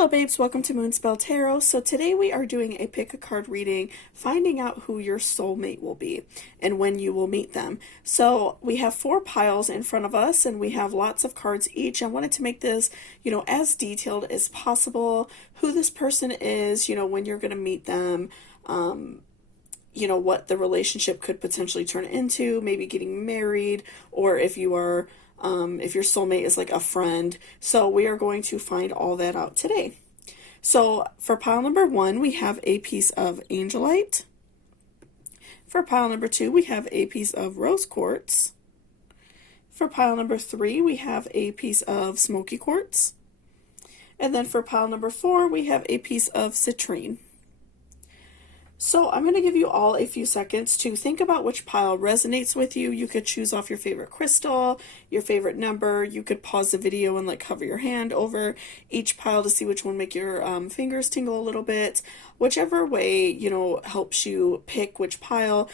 Hello babes, welcome to Moonspell Tarot. So today we are doing a pick a card reading, finding out who your soulmate will be and when you will meet them. So we have 4 piles in front of us and we have lots of cards each. I wanted to make this, as detailed as possible, who this person is, when you're going to meet them, what the relationship could potentially turn into, maybe getting married, or if you are if your soulmate is like a friend. So we are going to find all that out today. So for pile number 1, we have a piece of angelite. For pile number 2, we have a piece of rose quartz. For pile number 3, we have a piece of smoky quartz. And then for pile number 4, we have a piece of citrine. So I'm going to give you all a few seconds to think about which pile resonates with you. You could choose off your favorite crystal, your favorite number. You could pause the video and like hover your hand over each pile to see which one make your fingers tingle a little bit. Whichever way, helps you pick which pile.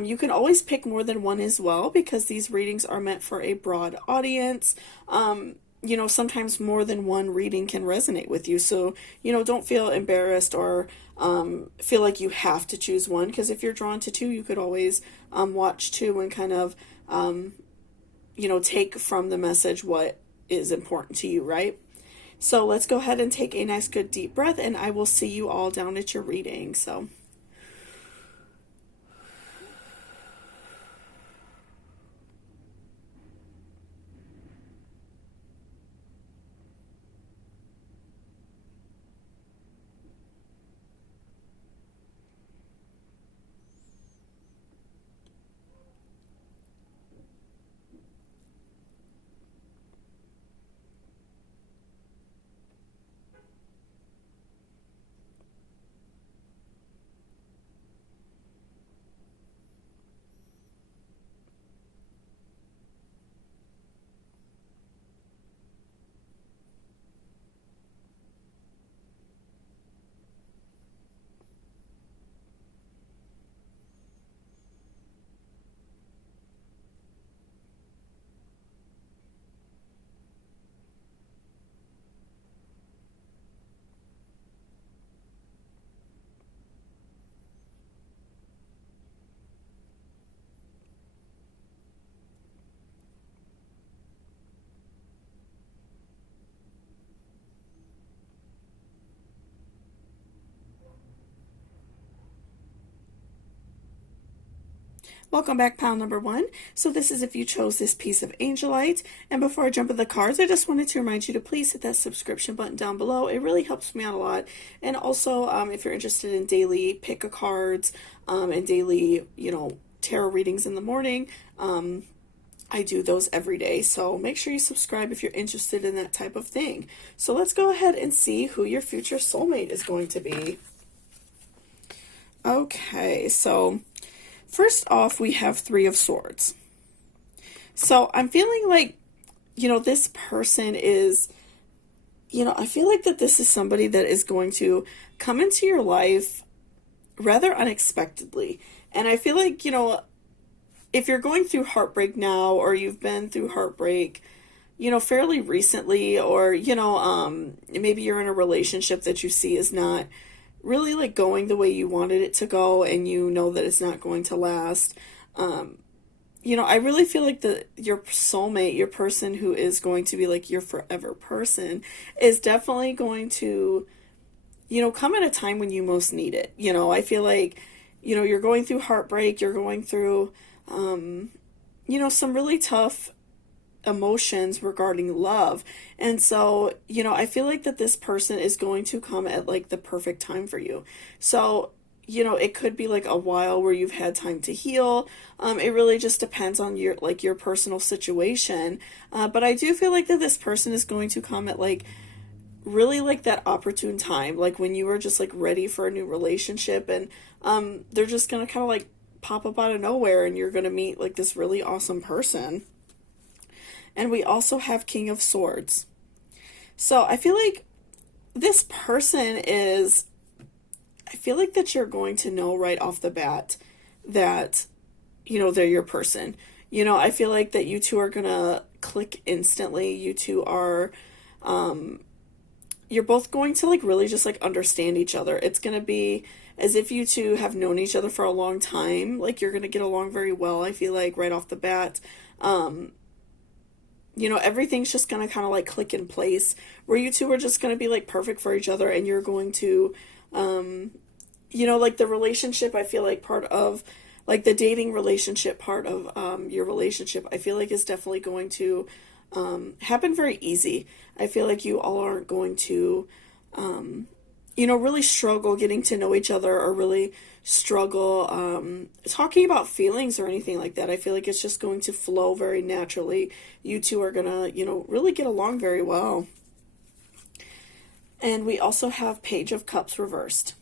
You can always pick more than one as well because these readings are meant for a broad audience. Sometimes more than one reading can resonate with you. So, don't feel embarrassed or feel like you have to choose one, because if you're drawn to 2, you could always watch 2 and kind of, take from the message what is important to you, right? So let's go ahead and take a nice good deep breath, and I will see you all down at your reading. So welcome back, pile number 1. So this is if you chose this piece of angelite. And before I jump into the cards, I just wanted to remind you to please hit that subscription button down below. It really helps me out a lot. And also, if you're interested in daily pick a cards and daily, tarot readings in the morning, I do those every day. So make sure you subscribe if you're interested in that type of thing. So let's go ahead and see who your future soulmate is going to be. Okay, so first off, we have 3 of Swords. So I'm feeling like, this person is, I feel like that this is somebody that is going to come into your life rather unexpectedly. And I feel like, if you're going through heartbreak now, or you've been through heartbreak, fairly recently, or, maybe you're in a relationship that you see is not really like going the way you wanted it to go, and you know that it's not going to last. I really feel like your soulmate, your person who is going to be like your forever person, is definitely going to, come at a time when you most need it. I feel like, you're going through heartbreak, you're going through, some really tough emotions regarding love. And so, I feel like that this person is going to come at like the perfect time for you. So, it could be like a while where you've had time to heal. It really just depends on your personal situation. But I do feel like that this person is going to come at like really like that opportune time, like when you were just like ready for a new relationship, and they're just gonna kind of like pop up out of nowhere, and you're gonna meet like this really awesome person. And we also have King of Swords. So I feel like this person is, I feel like that you're going to know right off the bat that, they're your person. I feel like that you two are going to click instantly. You two are, you're both going to like really just like understand each other. It's going to be as if you two have known each other for a long time. Like you're going to get along very well, I feel like, right off the bat. Um, everything's just going to kind of like click in place where you two are just going to be like perfect for each other, and you're going to, like the relationship, I feel like part of like the dating relationship part of your relationship, I feel like is definitely going to happen very easy. I feel like you all aren't going to, really struggle getting to know each other, or really struggle talking about feelings or anything like that. I feel like it's just going to flow very naturally. You two are gonna, really get along very well. And we also have Page of Cups reversed.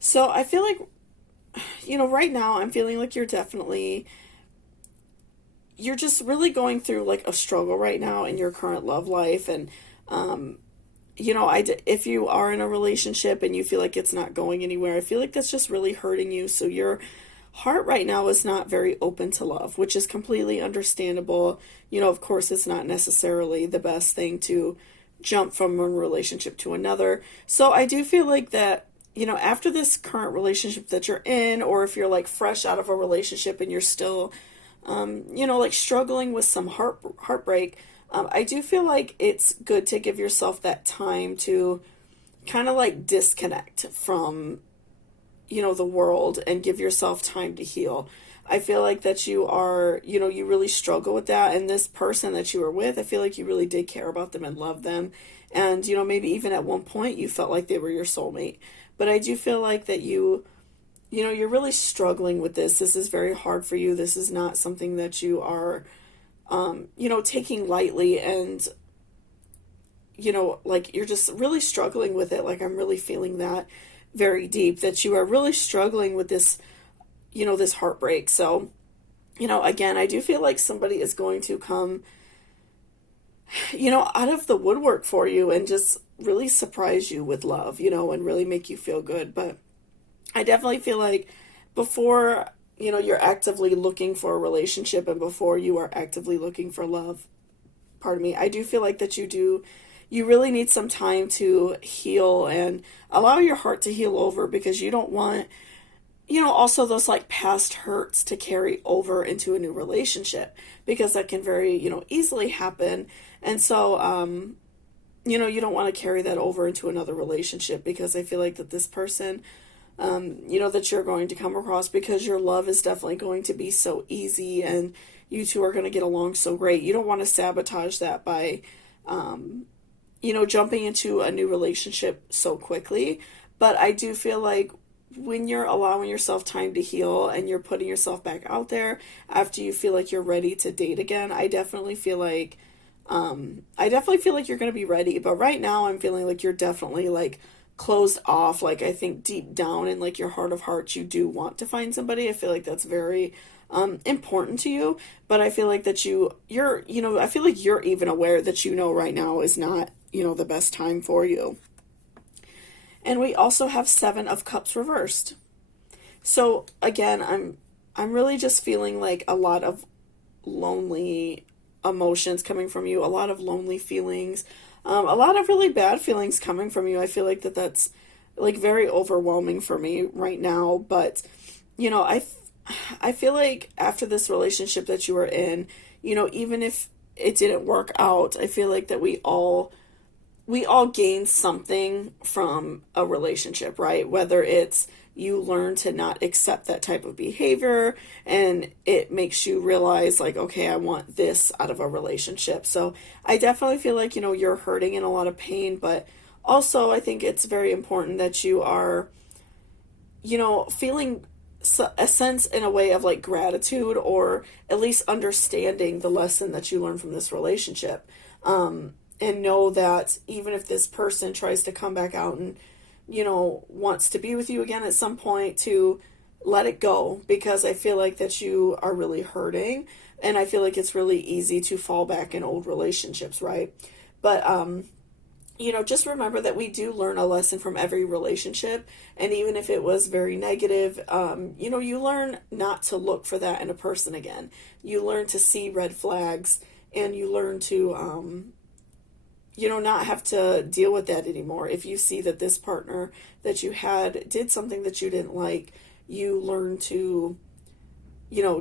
So I feel like, right now I'm feeling like you're just really going through like a struggle right now in your current love life. And, if you are in a relationship and you feel like it's not going anywhere, I feel like that's just really hurting you. So your heart right now is not very open to love, which is completely understandable. Of course, it's not necessarily the best thing to jump from one relationship to another. So I do feel like that, after this current relationship that you're in, or if you're like fresh out of a relationship and you're still, like struggling with some heartbreak, I do feel like it's good to give yourself that time to kind of like disconnect from, the world, and give yourself time to heal. I feel like that you are, you really struggle with that. And this person that you were with, I feel like you really did care about them and love them. And, maybe even at one point you felt like they were your soulmate. But I do feel like that you're really struggling with this. This is very hard for you. This is not something that you are, taking lightly, and, like you're just really struggling with it. Like I'm really feeling that very deep, that you are really struggling with this, this heartbreak. So, again, I do feel like somebody is going to come, out of the woodwork for you and just really surprise you with love, and really make you feel good. But I definitely feel like before, you're actively looking for a relationship, and before you are actively looking for love, pardon me, I do feel like that you really need some time to heal and allow your heart to heal over, because you don't want, also those like past hurts to carry over into a new relationship, because that can very, easily happen. And so, you don't want to carry that over into another relationship, because I feel like that this person, that you're going to come across, because your love is definitely going to be so easy and you two are going to get along so great. You don't want to sabotage that by, jumping into a new relationship so quickly. But I do feel like when you're allowing yourself time to heal and you're putting yourself back out there after you feel like you're ready to date again, I definitely feel like you're going to be ready. But right now I'm feeling like you're definitely like closed off. Like I think deep down in like your heart of hearts, you do want to find somebody. I feel like that's very important to you. But I feel like that I feel like you're even aware that right now is not, the best time for you. And we also have Seven of Cups reversed. So again, I'm really just feeling like a lot of lonely emotions coming from you, a lot of lonely feelings, a lot of really bad feelings coming from you. I feel like that's like very overwhelming for me right now. But I feel like after this relationship that you were in, even if it didn't work out, I feel like that we all gain something from a relationship, right? Whether it's you learn to not accept that type of behavior and it makes you realize like, okay, I want this out of a relationship. So I definitely feel like, you're hurting in a lot of pain, but also I think it's very important that you are, feeling a sense in a way of like gratitude, or at least understanding the lesson that you learned from this relationship. And know that even if this person tries to come back out and, wants to be with you again at some point, to let it go, because I feel like that you are really hurting, and I feel like it's really easy to fall back in old relationships, right? But, just remember that we do learn a lesson from every relationship, and even if it was very negative, you learn not to look for that in a person again. You learn to see red flags, and you learn to, not have to deal with that anymore. If you see that this partner that you had did something that you didn't like, you learn to,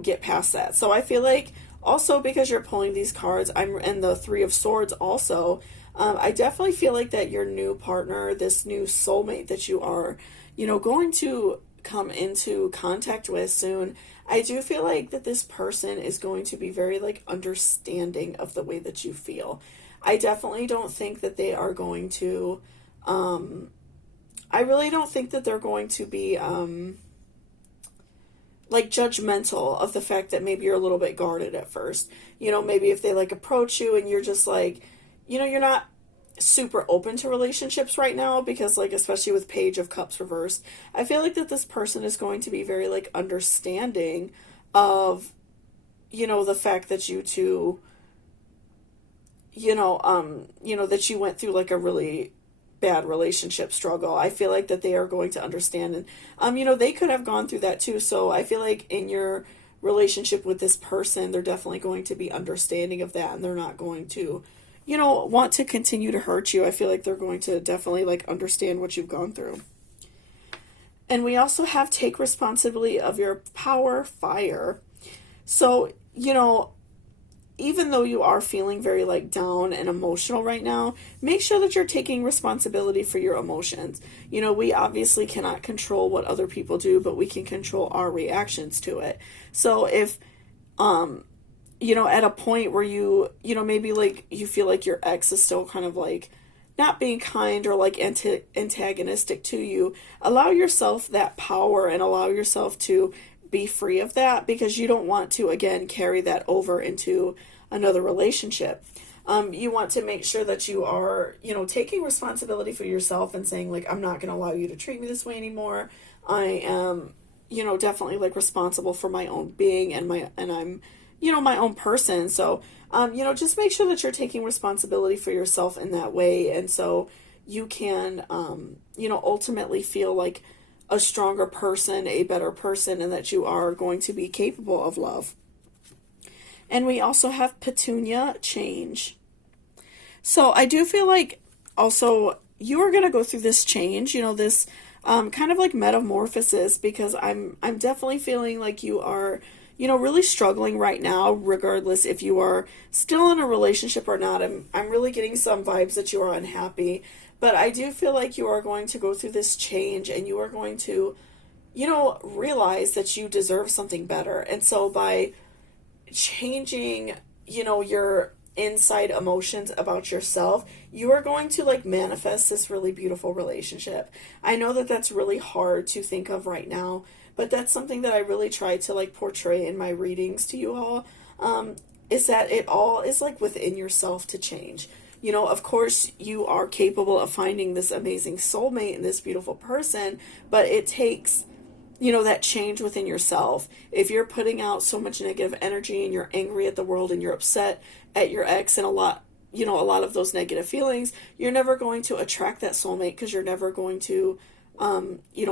get past that. So I feel like also because you're pulling these cards, and the Three of Swords also, I definitely feel like that your new partner, this new soulmate that you are, going to come into contact with soon, I do feel like that this person is going to be very like understanding of the way that you feel. I definitely don't think that they are going to, I really don't think that they're going to be, like judgmental of the fact that maybe you're a little bit guarded at first. Maybe if they like approach you and you're just like, you're not super open to relationships right now because like especially with Page of Cups reversed, I feel like that this person is going to be very like understanding of the fact that you two that you went through like a really bad relationship struggle. I feel like that they are going to understand, and they could have gone through that too. So I feel like in your relationship with this person, they're definitely going to be understanding of that, and they're not going to want to continue to hurt you. I feel like they're going to definitely like understand what you've gone through. And we also have take responsibility of your power, fire. So, even though you are feeling very like down and emotional right now, make sure that you're taking responsibility for your emotions. We obviously cannot control what other people do, but we can control our reactions to it. So if, at a point where maybe like you feel like your ex is still kind of like not being kind or like antagonistic to you, allow yourself that power and allow yourself to be free of that, because you don't want to again carry that over into another relationship. You want to make sure that you are taking responsibility for yourself and saying like, I'm not going to allow you to treat me this way anymore. I am definitely like responsible for my own being, and I'm my own person. So just make sure that you're taking responsibility for yourself in that way, and so you can ultimately feel like a stronger person, a better person, and that you are going to be capable of love. And we also have Petunia, change. So I do feel like also you are going to go through this change, this kind of like metamorphosis, because I'm definitely feeling like you are really struggling right now, regardless if you are still in a relationship or not. I'm really getting some vibes that you are unhappy. But I do feel like you are going to go through this change, and you are going to, realize that you deserve something better. And so by changing, your inside emotions about yourself, you are going to like manifest this really beautiful relationship. I know that that's really hard to think of right now, but that's something that I really try to like portray in my readings to you all, is that it all is like within yourself to change. Of course, you are capable of finding this amazing soulmate and this beautiful person, but it takes, that change within yourself. If you're putting out so much negative energy and you're angry at the world and you're upset at your ex and a lot of those negative feelings, you're never going to attract that soulmate, because you're never going to,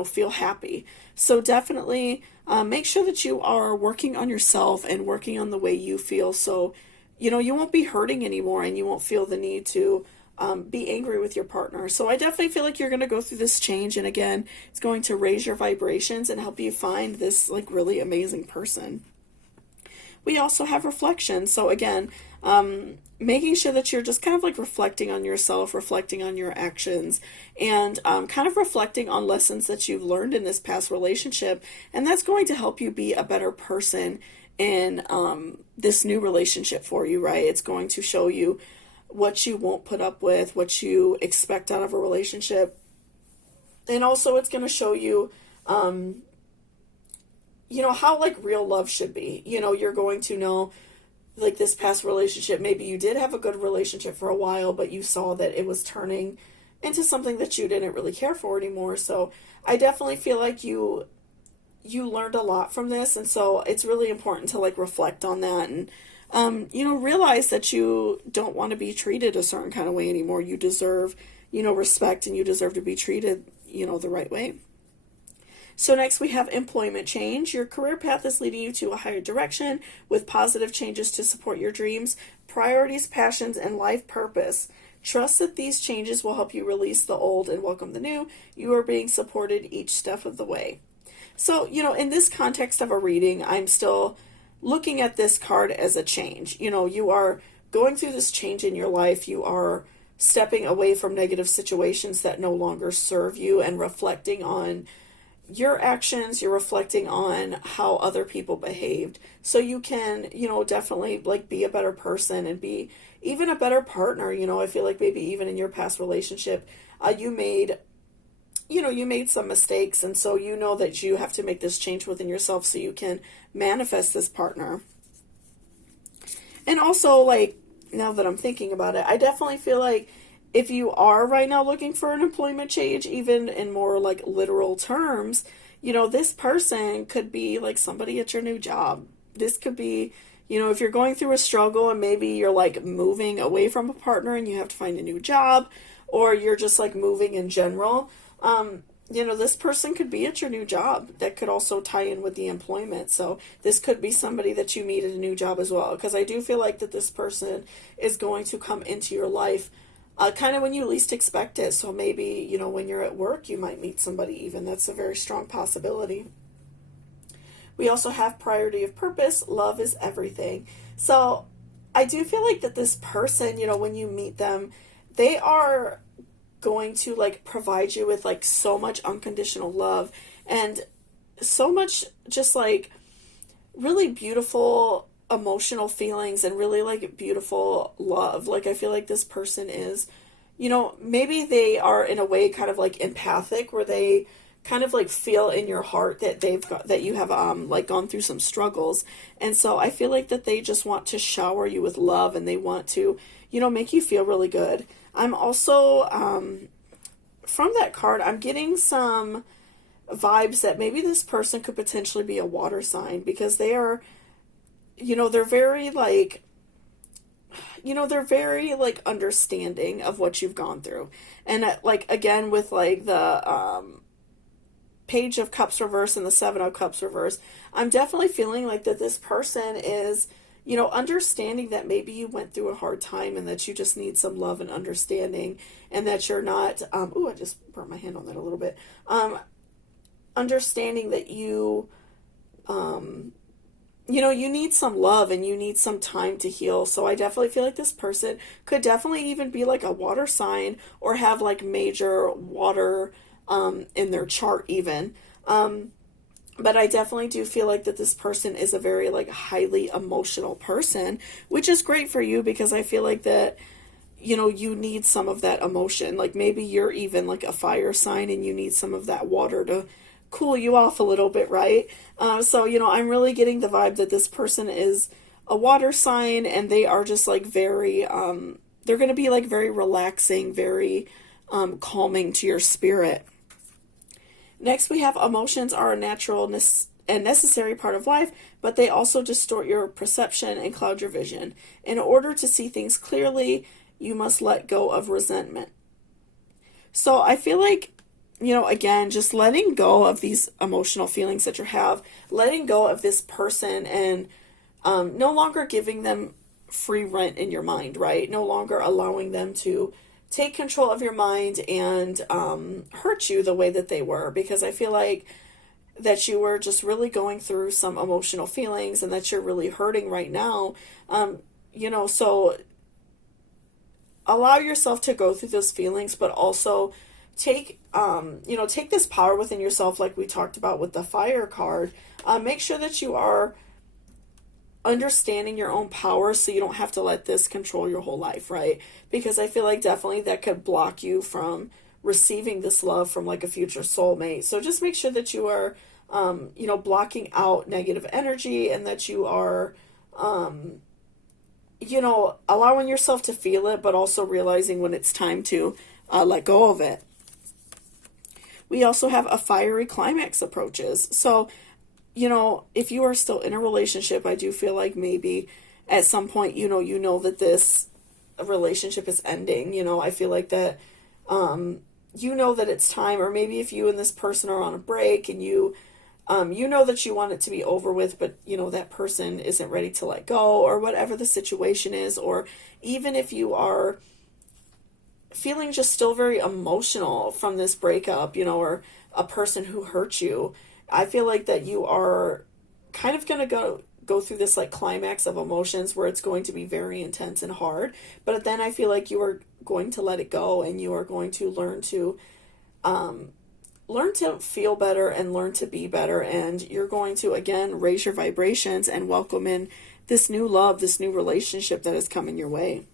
feel happy. So definitely make sure that you are working on yourself and working on the way you feel, so you won't be hurting anymore, and you won't feel the need to be angry with your partner. So I definitely feel like you're going to go through this change, and again, it's going to raise your vibrations and help you find this like really amazing person. We also have reflection. So again, making sure that you're just kind of like reflecting on yourself, reflecting on your actions, and kind of reflecting on lessons that you've learned in this past relationship, and that's going to help you be a better person in this new relationship for you, right? It's going to show you what you won't put up with, what you expect out of a relationship, and also it's going to show you, how like real love should be. You're going to know, like this past relationship, maybe you did have a good relationship for a while, but you saw that it was turning into something that you didn't really care for anymore. So I definitely feel like you learned a lot from this, and so it's really important to like reflect on that and realize that you don't want to be treated a certain kind of way anymore. You deserve respect, and you deserve to be treated the right way. So next we have employment change. Your career path is leading you to a higher direction with positive changes to support your dreams, priorities, passions, and life purpose. Trust that these changes will help you release the old and welcome the new. You are being supported each step of the way. So, in this context of a reading, I'm still looking at this card as a change. You are going through this change in your life. You are stepping away from negative situations that no longer serve you and reflecting on your actions. You're reflecting on how other people behaved. So you can, definitely like be a better person and be even a better partner. I feel like maybe even in your past relationship, you made some mistakes, and so you know that you have to make this change within yourself so you can manifest this partner. And also, like, now that I'm thinking about it, I definitely feel like if you are right now looking for an employment change, even in more like literal terms, this person could be like somebody at your new job. This could be, if you're going through a struggle and maybe you're like moving away from a partner and you have to find a new job, or you're just like moving in general, this person could be at your new job. That could also tie in with the employment. So this could be somebody that you meet at a new job as well. Because I do feel like that this person is going to come into your life kind of when you least expect it. So maybe, when you're at work, you might meet somebody even. That's a very strong possibility. We also have priority of purpose. Love is everything. So I do feel like that this person, when you meet them, they are going to like provide you with like so much unconditional love and so much just like really beautiful emotional feelings and really like beautiful love. Like I feel like this person is, maybe they are in a way kind of like empathic, where they kind of like feel in your heart that that you have like gone through some struggles. And so I feel like that they just want to shower you with love, and they want to, make you feel really good. I'm also, from that card, I'm getting some vibes that maybe this person could potentially be a water sign, because they are, they're very like, they're very like understanding of what you've gone through. And like, again, with like the Page of Cups reverse and the Seven of Cups reverse, I'm definitely feeling like that this person is, understanding that maybe you went through a hard time and that you just need some love and understanding, and that you're not, I just burnt my hand on that a little bit, understanding that you need some love and you need some time to heal. So I definitely feel like this person could definitely even be like a water sign, or have like major water in their chart even. But I definitely do feel like that this person is a very like highly emotional person, which is great for you, because I feel like that, you need some of that emotion. Like maybe you're even like a fire sign and you need some of that water to cool you off a little bit, right? So, I'm really getting the vibe that this person is a water sign, and they are just like very, they're going to be like very relaxing, very calming to your spirit. Next, we have emotions are a natural and necessary part of life, but they also distort your perception and cloud your vision. In order to see things clearly, you must let go of resentment. So I feel like, again, just letting go of these emotional feelings that you have, letting go of this person, and no longer giving them free rent in your mind, right? No longer allowing them to take control of your mind and hurt you the way that they were, because I feel like that you were just really going through some emotional feelings and that you're really hurting right now. So allow yourself to go through those feelings, but also take this power within yourself, like we talked about with the Fire card. Make sure that you are understanding your own power, so you don't have to let this control your whole life, right? Because I feel like definitely that could block you from receiving this love from like a future soulmate. So just make sure that you are, blocking out negative energy, and that you are, allowing yourself to feel it, but also realizing when it's time to let go of it. We also have a fiery climax approaches. So, if you are still in a relationship, I do feel like maybe at some point, you know that this relationship is ending. I feel like that, that it's time, or maybe if you and this person are on a break and you know that you want it to be over with, but that person isn't ready to let go, or whatever the situation is. Or even if you are, feeling just still very emotional from this breakup, you know, or a person who hurt you. I feel like that you are kind of going to go through this like climax of emotions where it's going to be very intense and hard, but then I feel like you are going to let it go, and you are going to learn to feel better and learn to be better, and you're going to again raise your vibrations and welcome in this new love, this new relationship that is coming your way.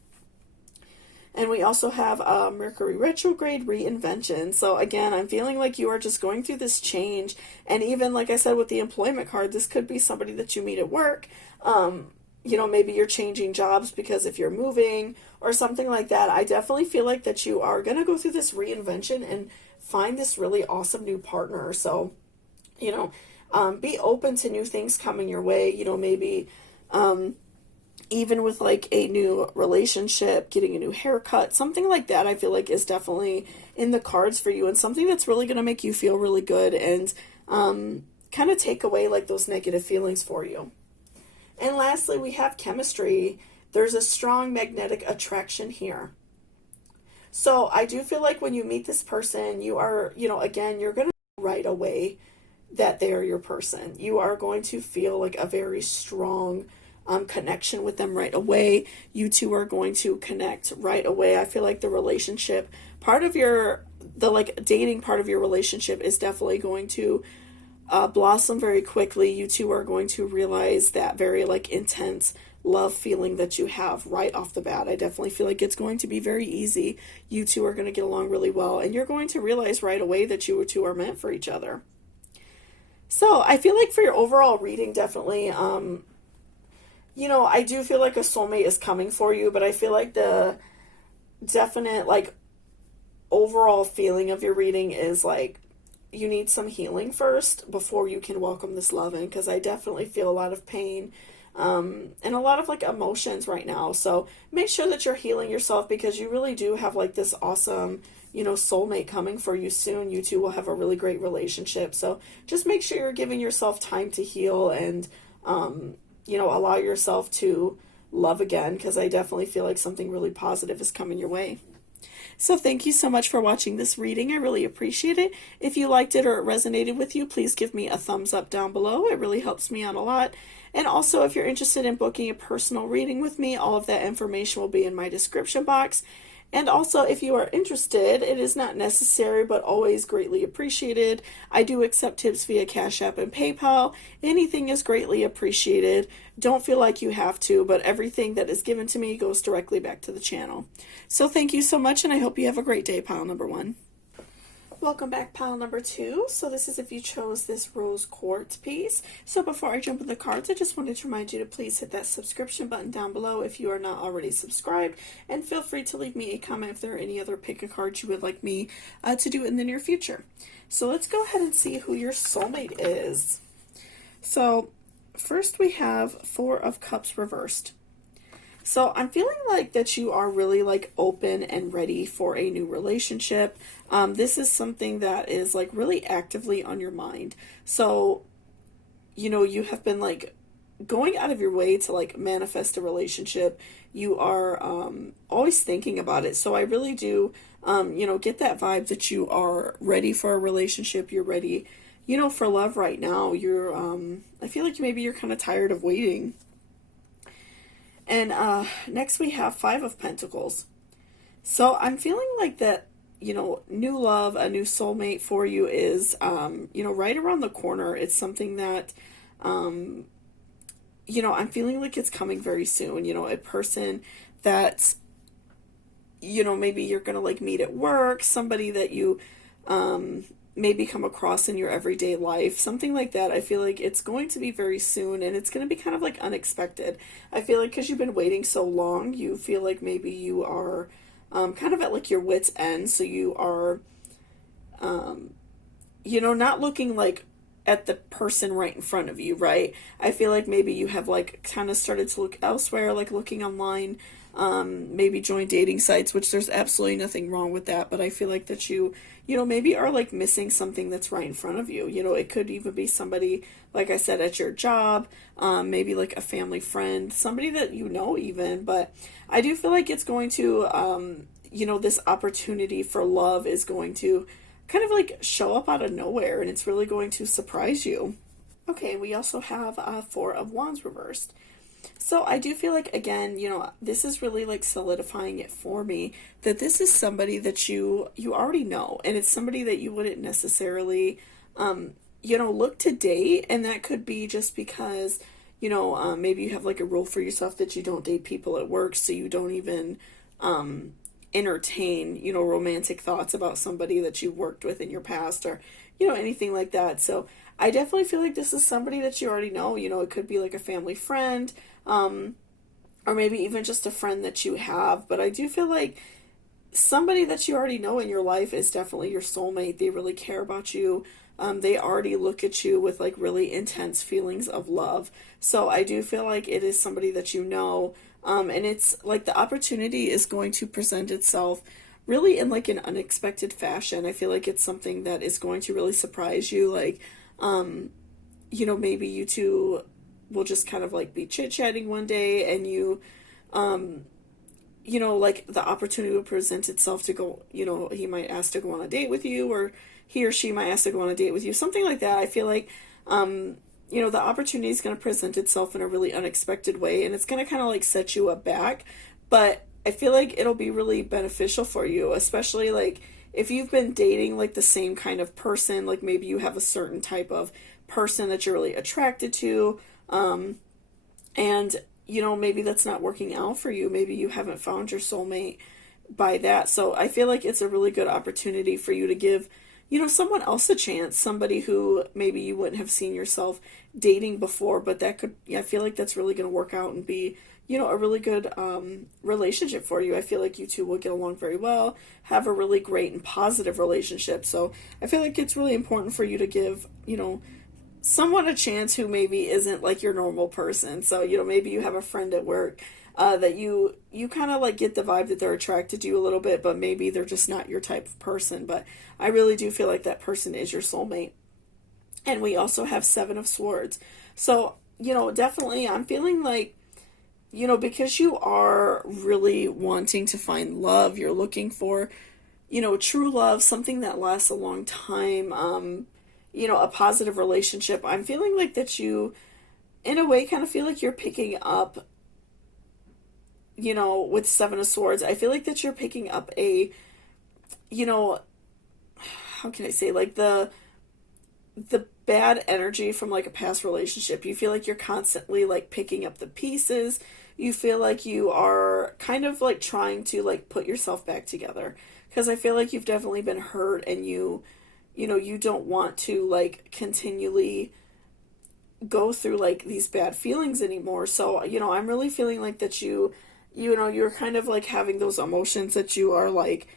And we also have Mercury retrograde reinvention. So again, I'm feeling like you are just going through this change. And even like I said with the employment card, this could be somebody that you meet at work. You know, maybe you're changing jobs because if you're moving or something like that. I definitely feel like that you are going to go through this reinvention and find this really awesome new partner. So, you know, be open to new things coming your way. You know, maybe even with like a new relationship, getting a new haircut, something like that, I feel like is definitely in the cards for you, and something that's really going to make you feel really good and kind of take away like those negative feelings for you. And lastly, we have chemistry. There's a strong magnetic attraction here. So I do feel like when you meet this person, you are, you know, again, you're going to know right away that they are your person. You are going to feel like a very strong connection with them right away. You two are going to connect right away. I feel like the relationship part of the like dating part of your relationship is definitely going to blossom very quickly. You two are going to realize that very like intense love feeling that you have right off the bat. I definitely feel like it's going to be very easy. You two are going to get along really well, and you're going to realize right away that you two are meant for each other. So I feel like for your overall reading, definitely, you know, I do feel like a soulmate is coming for you, but I feel like the definite, like, overall feeling of your reading is, like, you need some healing first before you can welcome this love in, because I definitely feel a lot of pain and a lot of, like, emotions right now. So make sure that you're healing yourself, because you really do have, like, this awesome, you know, soulmate coming for you soon. You two will have a really great relationship. So just make sure you're giving yourself time to heal and, you know, allow yourself to love again, because I definitely feel like something really positive is coming your way. So thank you so much for watching this reading. I really appreciate it. If you liked it or it resonated with you, please give me a thumbs up down below. It really helps me out a lot. And also, if you're interested in booking a personal reading with me, all of that information will be in my description box. And also, if you are interested, it is not necessary, but always greatly appreciated. I do accept tips via Cashapp and PayPal. Anything is greatly appreciated. Don't feel like you have to, but everything that is given to me goes directly back to the channel. So thank you so much, and I hope you have a great day, pile number 1. Welcome back, pile number 2. So this is if you chose this rose quartz piece. So before I jump in the cards, I just wanted to remind you to please hit that subscription button down below if you are not already subscribed, and feel free to leave me a comment if there are any other pick a cards you would like me to do in the near future. So let's go ahead and see who your soulmate is. So first we have 4 of Cups reversed. So I'm feeling like that you are really like open and ready for a new relationship. This is something that is like really actively on your mind. So, you know, you have been like going out of your way to like manifest a relationship. You are always thinking about it. So I really do, you know, get that vibe that you are ready for a relationship. You're ready, you know, for love right now. You're, I feel like maybe you're kind of tired of waiting. And next we have 5 of Pentacles. So I'm feeling like that, you know, new love, a new soulmate for you is, you know, right around the corner. It's something that, you know, I'm feeling like it's coming very soon. You know, a person that, you know, maybe you're going to like meet at work, somebody that you maybe come across in your everyday life, something like that. I feel like it's going to be very soon, and it's going to be kind of like unexpected. I feel like because you've been waiting so long, you feel like maybe you are kind of at like your wit's end. So you are, you know, not looking like at the person right in front of you, right? I feel like maybe you have like kind of started to look elsewhere, like looking online, maybe join dating sites, which there's absolutely nothing wrong with that. But I feel like that you know, maybe are like missing something that's right in front of you. You know, it could even be somebody, like I said, at your job, maybe like a family friend, somebody that you know even. But I do feel like it's going to, this opportunity for love is going to kind of like show up out of nowhere, and it's really going to surprise you. Okay, we also have Four of Wands reversed. So I do feel like, again, this is really like solidifying it for me that this is somebody that you already know, and it's somebody that you wouldn't necessarily, look to date, and that could be just because, maybe you have like a rule for yourself that you don't date people at work, so you don't even entertain, romantic thoughts about somebody that you worked with in your past, or, anything like that. So I definitely feel like this is somebody that you already know. It could be like a family friend, or maybe even just a friend that you have. But I do feel like somebody that you already know in your life is definitely your soulmate. They really care about you. They already look at you with like really intense feelings of love. So I do feel like it is somebody that you know. And it's like the opportunity is going to present itself really in like an unexpected fashion. I feel like it's something that is going to really surprise you. Like, maybe you two will just kind of like be chit-chatting one day, and like the opportunity will present itself to go, he might ask to go on a date with you, or he or she might ask to go on a date with you, something like that. I feel like, the opportunity is going to present itself in a really unexpected way, and it's going to kind of like set you aback, but I feel like it'll be really beneficial for you, especially like if you've been dating like the same kind of person, like maybe you have a certain type of person that you're really attracted to, and maybe that's not working out for you. Maybe you haven't found your soulmate by that. So I feel like it's a really good opportunity for you to give, someone else a chance, somebody who maybe you wouldn't have seen yourself dating before, but that could, I feel like that's really going to work out and be, a really good relationship for you. I feel like you two will get along very well, have a really great and positive relationship. So I feel like it's really important for you to give, someone a chance who maybe isn't like your normal person. So, maybe you have a friend at work that you kind of like get the vibe that they're attracted to you a little bit, but maybe they're just not your type of person. But I really do feel like that person is your soulmate. And we also have Seven of Swords. So, definitely I'm feeling like, because you are really wanting to find love, you're looking for, true love, something that lasts a long time, a positive relationship. I'm feeling like that you, in a way, kind of feel like you're picking up, with Seven of Swords, I feel like that you're picking up a, how can I say, like the bad energy from like a past relationship. You feel like you're constantly like picking up the pieces. You feel like you are kind of like trying to like put yourself back together, because I feel like you've definitely been hurt, and you don't want to like continually go through like these bad feelings anymore. So, I'm really feeling like that you're kind of like having those emotions that you are like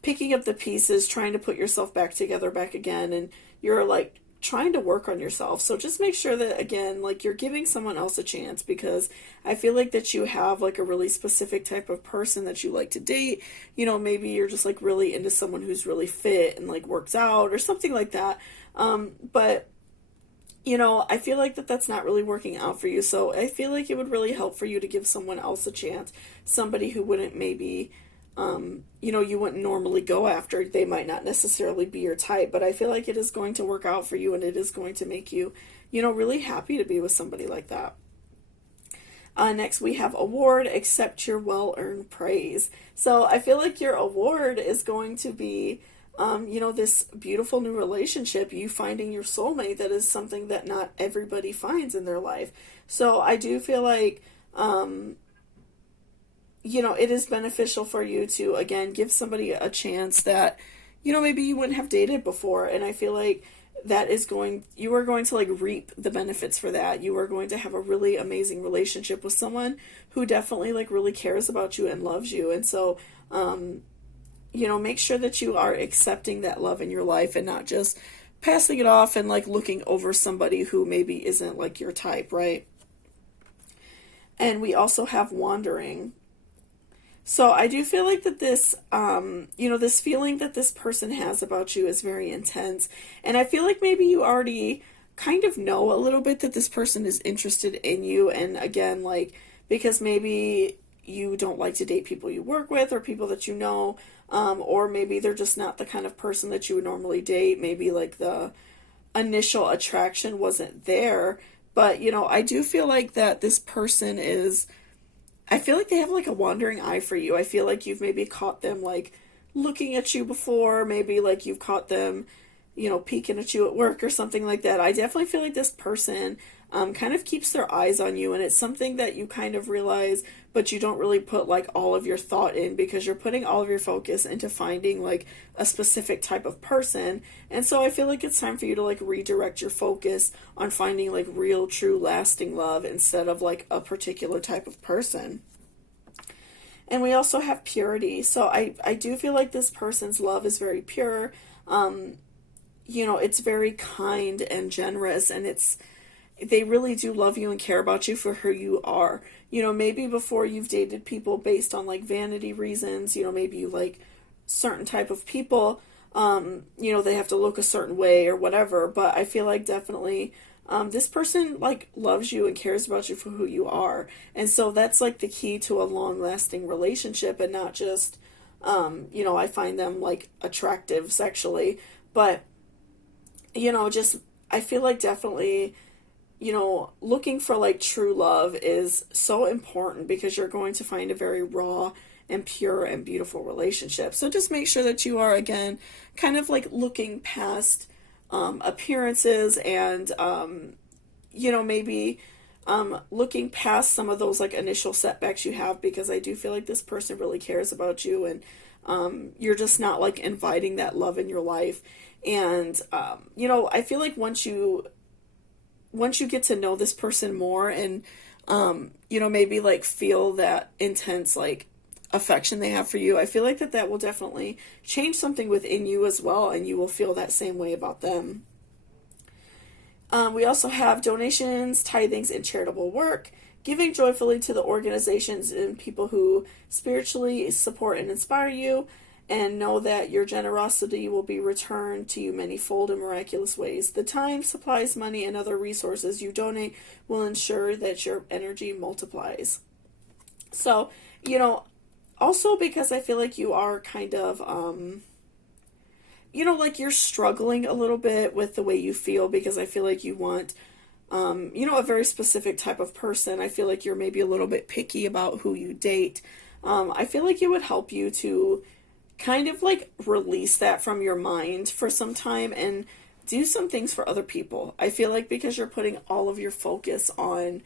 picking up the pieces, trying to put yourself back together, back again, and you're like trying to work on yourself. So just make sure that, again, like you're giving someone else a chance, because I feel like that you have like a really specific type of person that you like to date. Maybe you're just like really into someone who's really fit and like works out or something like that. But I feel like that's not really working out for you. So I feel like it would really help for you to give someone else a chance, somebody who wouldn't maybe, you wouldn't normally go after. They might not necessarily be your type, but I feel like it is going to work out for you, and it is going to make you, really happy to be with somebody like that. Next we have award, accept your well-earned praise. So I feel like your award is going to be, this beautiful new relationship, you finding your soulmate. That is something that not everybody finds in their life. So I do feel like, it is beneficial for you to, again, give somebody a chance that, maybe you wouldn't have dated before. And I feel like you are going to like reap the benefits for that. You are going to have a really amazing relationship with someone who definitely like really cares about you and loves you. And so, make sure that you are accepting that love in your life and not just passing it off and like looking over somebody who maybe isn't like your type, right? And we also have wandering. So I do feel like that this, this feeling that this person has about you is very intense. And I feel like maybe you already kind of know a little bit that this person is interested in you. And again, like, because maybe, you don't like to date people you work with or people that you know, or maybe they're just not the kind of person that you would normally date. Maybe like the initial attraction wasn't there. But, you know, I do feel like that this person is, I feel like they have like a wandering eye for you. I feel like you've maybe caught them like looking at you before, maybe like you've caught them, you know, peeking at you at work or something like that. I definitely feel like this person kind of keeps their eyes on you, and it's something that you kind of realize, but you don't really put like all of your thought in because you're putting all of your focus into finding like a specific type of person. And so I feel like it's time for you to like redirect your focus on finding like real, true, lasting love instead of like a particular type of person. And we also have purity. So I do feel like this person's love is very pure. You know, it's very kind and generous, and they really do love you and care about you for who you are. You know, maybe before you've dated people based on like vanity reasons, you know, maybe you like certain type of people, you know, they have to look a certain way or whatever, but I feel like definitely this person like loves you and cares about you for who you are. And so that's like the key to a long lasting relationship, and not just, you know, I find them like attractive sexually, but, you know, just, I feel like definitely, you know, looking for like true love is so important because you're going to find a very raw and pure and beautiful relationship. So just make sure that you are, again, kind of like looking past appearances and, you know, maybe looking past some of those like initial setbacks you have, because I do feel like this person really cares about you, and you're just not like inviting that love in your life. And, you know, I feel like once you get to know this person more and, you know, maybe like feel that intense like affection they have for you, I feel like that will definitely change something within you as well, and you will feel that same way about them. We also have donations, tithings, and charitable work, giving joyfully to the organizations and people who spiritually support and inspire you, and know that your generosity will be returned to you manyfold in miraculous ways. The time, supplies, money, and other resources you donate will ensure that your energy multiplies. So, you know, also because I feel like you are kind of, you know, like you're struggling a little bit with the way you feel, because I feel like you want, you know, a very specific type of person. I feel like you're maybe a little bit picky about who you date. I feel like it would help you to kind of like release that from your mind for some time and do some things for other people. I feel like because you're putting all of your focus on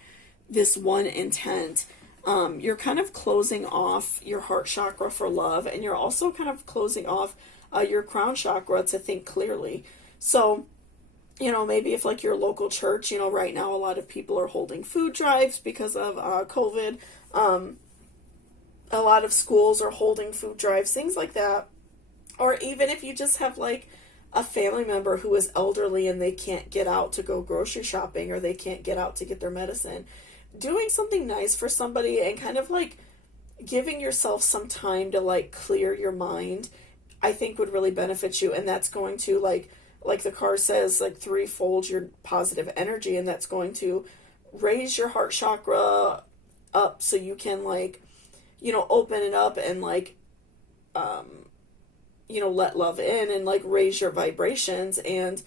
this one intent, you're kind of closing off your heart chakra for love, and you're also kind of closing off your crown chakra to think clearly. So, you know, maybe if like your local church, you know, right now a lot of people are holding food drives because of COVID. A lot of schools are holding food drives, things like that. Or even if you just have like a family member who is elderly and they can't get out to go grocery shopping, or they can't get out to get their medicine, doing something nice for somebody and kind of like giving yourself some time to like clear your mind, I think would really benefit you. And that's going to like the card says, like threefold your positive energy, and that's going to raise your heart chakra up so you can like, you know, open it up and like, you know, let love in and like raise your vibrations, and,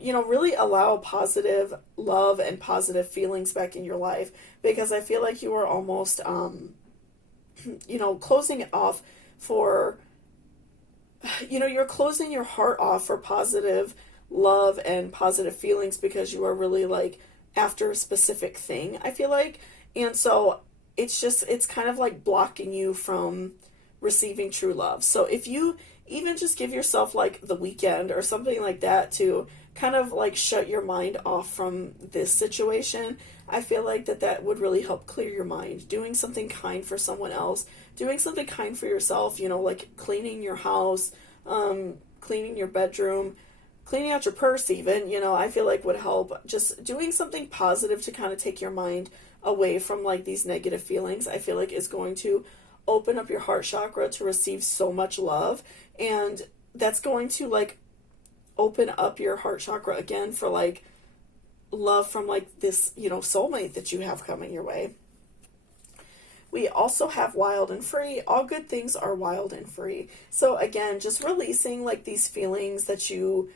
you know, really allow positive love and positive feelings back in your life, because I feel like you are almost, you know, closing it off for, you know, you're closing your heart off for positive love and positive feelings because you are really like after a specific thing, I feel like. And so it's kind of like blocking you from receiving true love. So if you even just give yourself like the weekend or something like that to kind of like shut your mind off from this situation, I feel like that would really help clear your mind. Doing something kind for someone else, doing something kind for yourself, you know, like cleaning your house, cleaning your bedroom, cleaning out your purse even, you know, I feel like would help. Just doing something positive to kind of take your mind away from like these negative feelings, I feel like is going to open up your heart chakra to receive so much love, and that's going to like open up your heart chakra again for like love from like this, you know, soulmate that you have coming your way. We also have wild and free. All good things are wild and free. So again, just releasing like these feelings that you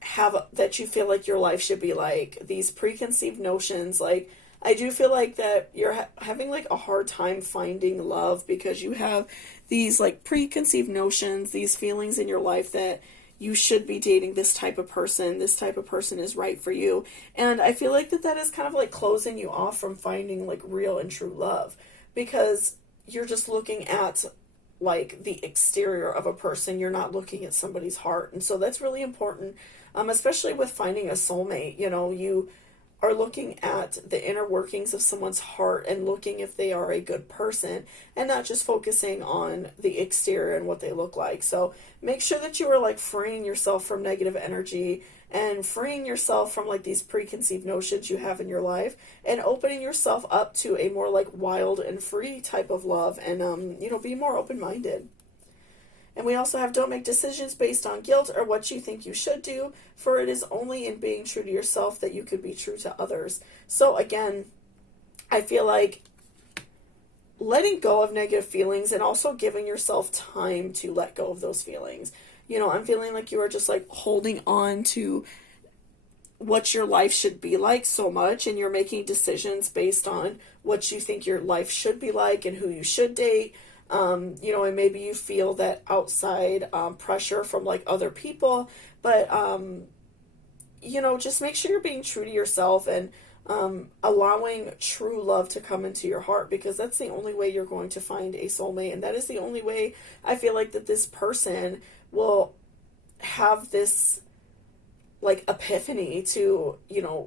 have, that you feel like your life should be like, these preconceived notions. Like, I do feel like that you're having like a hard time finding love because you have these like preconceived notions, these feelings in your life that you should be dating this type of person, this type of person is right for you. And I feel like that is kind of like closing you off from finding like real and true love, because you're just looking at like the exterior of a person, you're not looking at somebody's heart. And so that's really important, especially with finding a soulmate. You know, you are looking at the inner workings of someone's heart and looking if they are a good person, and not just focusing on the exterior and what they look like. So make sure that you are like freeing yourself from negative energy and freeing yourself from like these preconceived notions you have in your life, and opening yourself up to a more like wild and free type of love, and be more open-minded. And we also have, don't make decisions based on guilt or what you think you should do, for it is only in being true to yourself that you could be true to others. So again, I feel like letting go of negative feelings and also giving yourself time to let go of those feelings. You know, I'm feeling like you are just like holding on to what your life should be like so much, and you're making decisions based on what you think your life should be like and who you should date. And maybe you feel that outside pressure from like other people, but just make sure you're being true to yourself and allowing true love to come into your heart, because that's the only way you're going to find a soulmate, and that is the only way I feel like that this person will have this like epiphany to,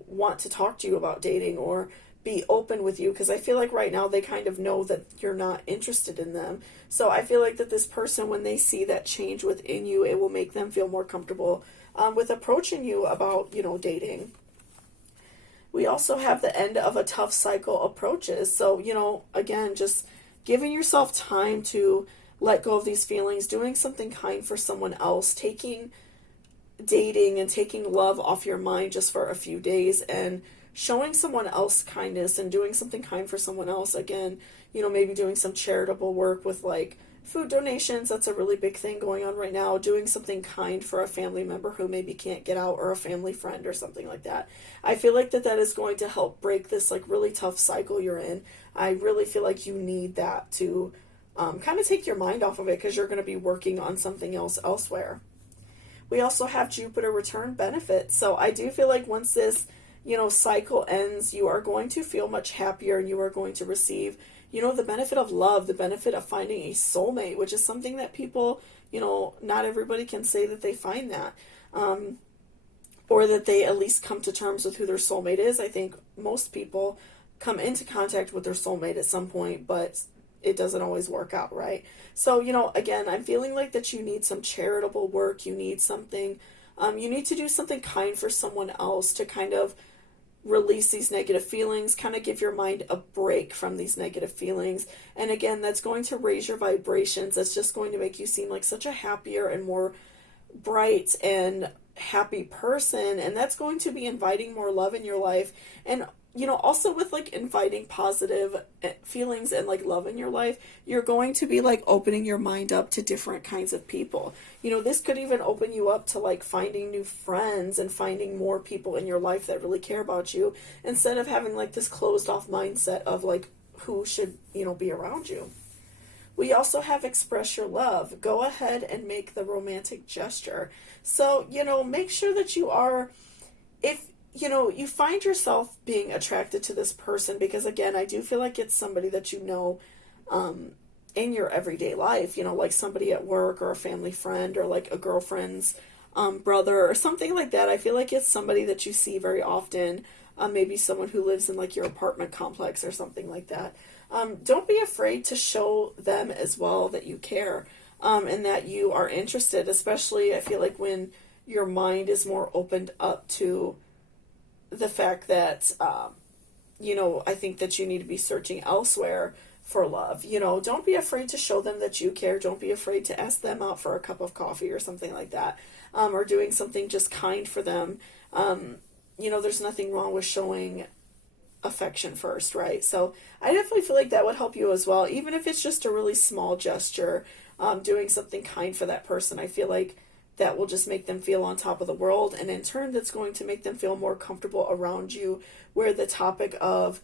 want to talk to you about dating or be open with you, because I feel like right now they kind of know that you're not interested in them. So I feel like that this person, when they see that change within you, it will make them feel more comfortable with approaching you about, dating. We also have the end of a tough cycle approaches. So, again, just giving yourself time to let go of these feelings, doing something kind for someone else, taking dating and taking love off your mind just for a few days, and showing someone else kindness and doing something kind for someone else. Again, maybe doing some charitable work with like food donations. That's a really big thing going on right now. Doing something kind for a family member who maybe can't get out, or a family friend or something like that. I feel like that is going to help break this like really tough cycle you're in. I really feel like you need that to kind of take your mind off of it, because you're going to be working on something else elsewhere. We also have Jupiter return benefits. So I do feel like once this cycle ends, you are going to feel much happier, and you are going to receive, the benefit of love, the benefit of finding a soulmate, which is something that people, not everybody can say that they find that, or that they at least come to terms with who their soulmate is. I think most people come into contact with their soulmate at some point, but it doesn't always work out, right? So, again, I'm feeling like that you need some charitable work, you need something, you need to do something kind for someone else to kind of release these negative feelings, kind of give your mind a break from these negative feelings. And again, that's going to raise your vibrations. That's just going to make you seem like such a happier and more bright and happy person. And that's going to be inviting more love in your life. And also with like inviting positive feelings and like love in your life, you're going to be like opening your mind up to different kinds of people. This could even open you up to like finding new friends and finding more people in your life that really care about you, instead of having like this closed off mindset of like who should, be around you. We also have express your love. Go ahead and make the romantic gesture. So, make sure that you are, if you find yourself being attracted to this person, because again, I do feel like it's somebody that in your everyday life, like somebody at work, or a family friend, or like a girlfriend's brother or something like that. I feel like it's somebody that you see very often, maybe someone who lives in like your apartment complex or something like that. Don't be afraid to show them as well that you care, and that you are interested, especially I feel like when your mind is more opened up to the fact that, I think that you need to be searching elsewhere for love. Don't be afraid to show them that you care. Don't be afraid to ask them out for a cup of coffee or something like that, or doing something just kind for them. There's nothing wrong with showing affection first, right? So I definitely feel like that would help you as well, even if it's just a really small gesture, doing something kind for that person. I feel like that will just make them feel on top of the world, and in turn that's going to make them feel more comfortable around you, where the topic of,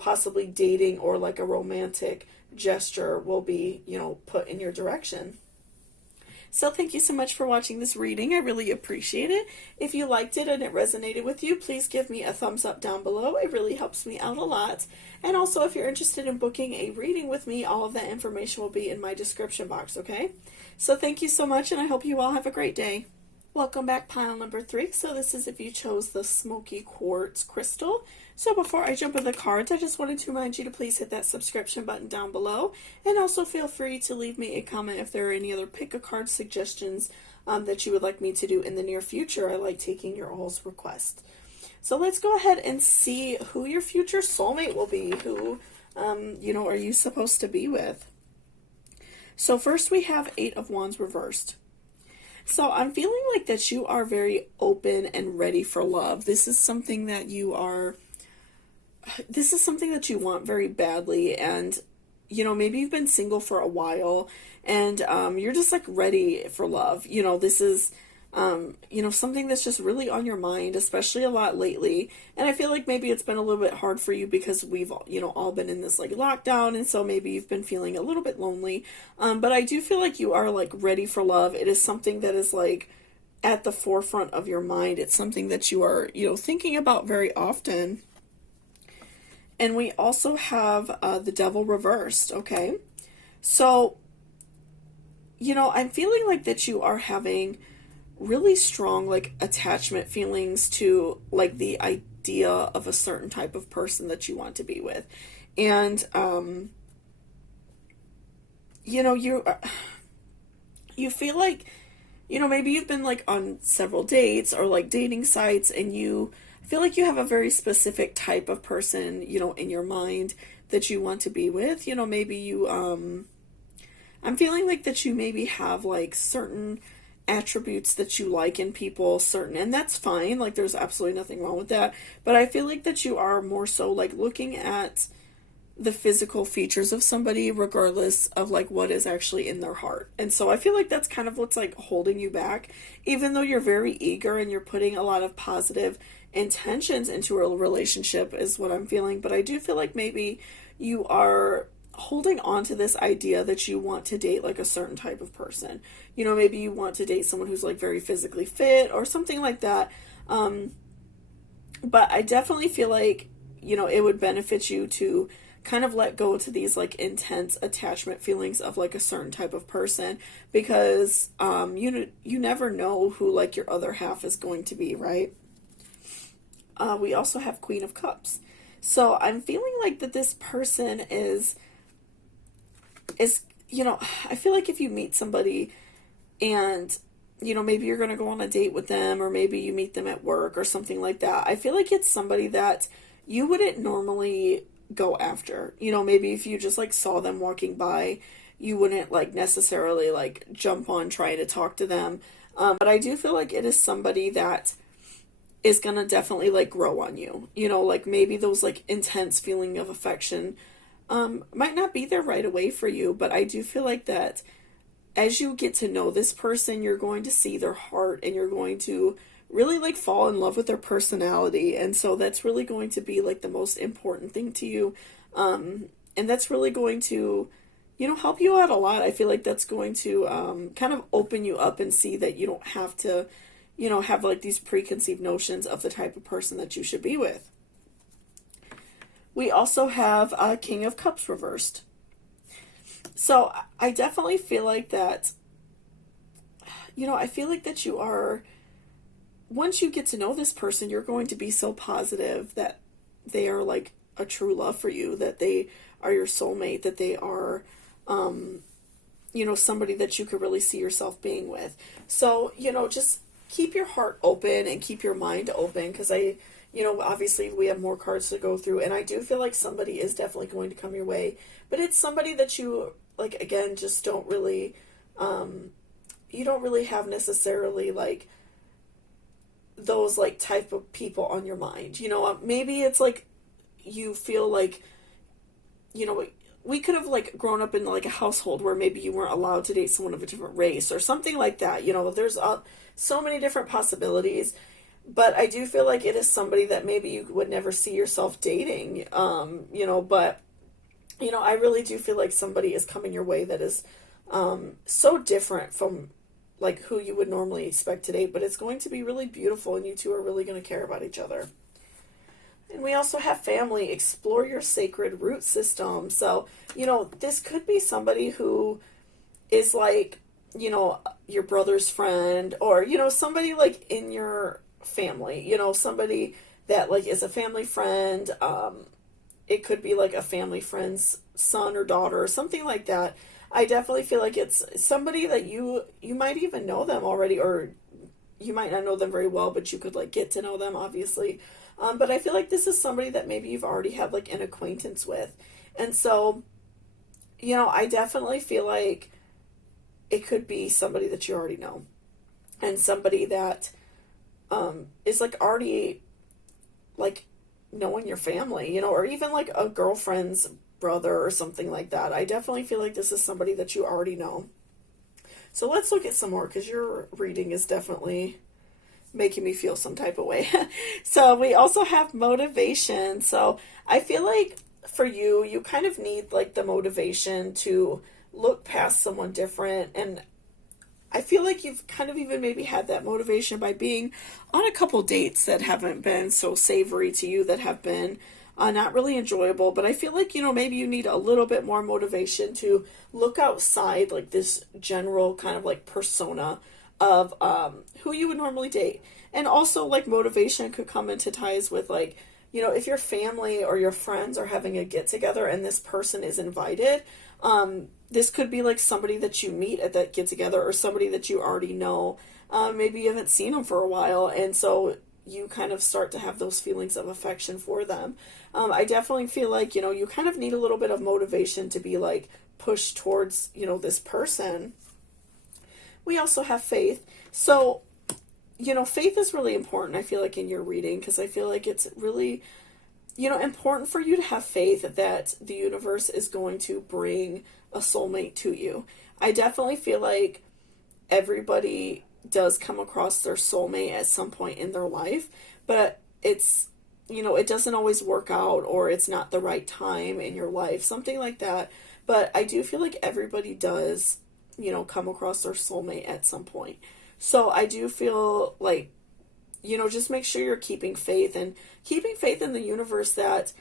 possibly dating or like a romantic gesture will be, put in your direction. So thank you so much for watching this reading. I really appreciate it. If you liked it and it resonated with you, please give me a thumbs up down below. It really helps me out a lot. And also, if you're interested in booking a reading with me, all of that information will be in my description box, okay? So thank you so much, and I hope you all have a great day. Welcome back, pile number 3. So this is if you chose the smoky quartz crystal. So before I jump into the cards, I just wanted to remind you to please hit that subscription button down below. And also feel free to leave me a comment if there are any other pick a card suggestions that you would like me to do in the near future. I like taking your all's requests. So let's go ahead and see who your future soulmate will be. Who, are you supposed to be with? So first we have 8 of Wands reversed. So I'm feeling like that you are very open and ready for love. This is something that you want very badly, and maybe you've been single for a while, and you're just like ready for love. This is something that's just really on your mind, especially a lot lately. And I feel like maybe it's been a little bit hard for you because we've, all been in this like lockdown. And so maybe you've been feeling a little bit lonely. But I do feel like you are like ready for love. It is something that is like at the forefront of your mind. It's something that you are, thinking about very often. And we also have the Devil reversed. Okay. So, I'm feeling like that you are having really strong like attachment feelings to like the idea of a certain type of person that you want to be with. And you feel like maybe you've been like on several dates or like dating sites, and you feel like you have a very specific type of person in your mind that you want to be with. Maybe you I'm feeling like that you maybe have like certain attributes that you like in people, and that's fine, like there's absolutely nothing wrong with that, but I feel like that you are more so like looking at the physical features of somebody regardless of like what is actually in their heart. And so I feel like that's kind of what's like holding you back, even though you're very eager and you're putting a lot of positive intentions into a relationship, is what I'm feeling. But I do feel like maybe you are holding on to this idea that you want to date like a certain type of person. Maybe you want to date someone who's like very physically fit or something like that. But I definitely feel like, it would benefit you to kind of let go to these like intense attachment feelings of like a certain type of person, because you never know who like your other half is going to be, right? We also have Queen of Cups. So I'm feeling like that this person is I feel like if you meet somebody and maybe you're going to go on a date with them, or maybe you meet them at work or something like that, I feel like it's somebody that you wouldn't normally go after. Maybe if you just like saw them walking by, you wouldn't like necessarily like jump on trying to talk to them. But I do feel like it is somebody that is going to definitely like grow on you. Like maybe those like intense feeling of affection might not be there right away for you, but I do feel like that as you get to know this person, you're going to see their heart, and you're going to really like fall in love with their personality. And so that's really going to be like the most important thing to you. And that's really going to, help you out a lot. I feel like that's going to kind of open you up and see that you don't have to, have like these preconceived notions of the type of person that you should be with. We also have King of Cups reversed. So I definitely feel like that, I feel like that you are, once you get to know this person, you're going to be so positive that they are like a true love for you, that they are your soulmate, that they are, somebody that you could really see yourself being with. So, just keep your heart open and keep your mind open, because obviously we have more cards to go through, and I do feel like somebody is definitely going to come your way, but it's somebody that you, like, again, just don't really, you don't really have necessarily, like, those, like, type of people on your mind. Maybe it's, like, you feel like, you know, we could have like grown up in like a household where maybe you weren't allowed to date someone of a different race or something like that. You know, there's so many different possibilities, but I do feel like it is somebody that maybe you would never see yourself dating. You know, but you know, I really do feel like somebody is coming your way that is so different from like who you would normally expect to date, but it's going to be really beautiful and you two are really going to care about each other. And we also have family. Explore your sacred root system. So, you know, this could be somebody who is like, you know, your brother's friend, or, you know, somebody like in your family, you know, somebody that like is a family friend. It could be like a family friend's son or daughter or something like that. I definitely feel like it's somebody that you might even know them already, or you might not know them very well, but you could like get to know them, obviously. But I feel like this is somebody that maybe you've already had like an acquaintance with. And so, you know, I definitely feel like it could be somebody that you already know, and somebody that is like already like knowing your family, you know, or even like a girlfriend's brother or something like that. I definitely feel like this is somebody that you already know. So let's look at some more, because your reading is definitely making me feel some type of way. So we also have motivation. So I feel like for you, you kind of need like the motivation to look past someone different. And I feel like you've kind of even maybe had that motivation by being on a couple dates that haven't been so savory to you, that have been not really enjoyable. But I feel like, you know, maybe you need a little bit more motivation to look outside like this general kind of like persona of who you would normally date. And also like motivation could come into ties with like, you know, if your family or your friends are having a get together and this person is invited, this could be like somebody that you meet at that get together, or somebody that you already know. Maybe you haven't seen them for a while, and so you kind of start to have those feelings of affection for them. I definitely feel like, you know, you kind of need a little bit of motivation to be like pushed towards, you know, this person. We also have faith. So, you know, faith is really important, I feel like, in your reading, because I feel like it's really, you know, important for you to have faith that the universe is going to bring a soulmate to you. I definitely feel like everybody does come across their soulmate at some point in their life, but it's, you know, it doesn't always work out, or it's not the right time in your life, something like that. But I do feel like everybody does, you know, come across their soulmate at some point. So I do feel like, you know, just make sure you're keeping faith, and keeping faith in the universe that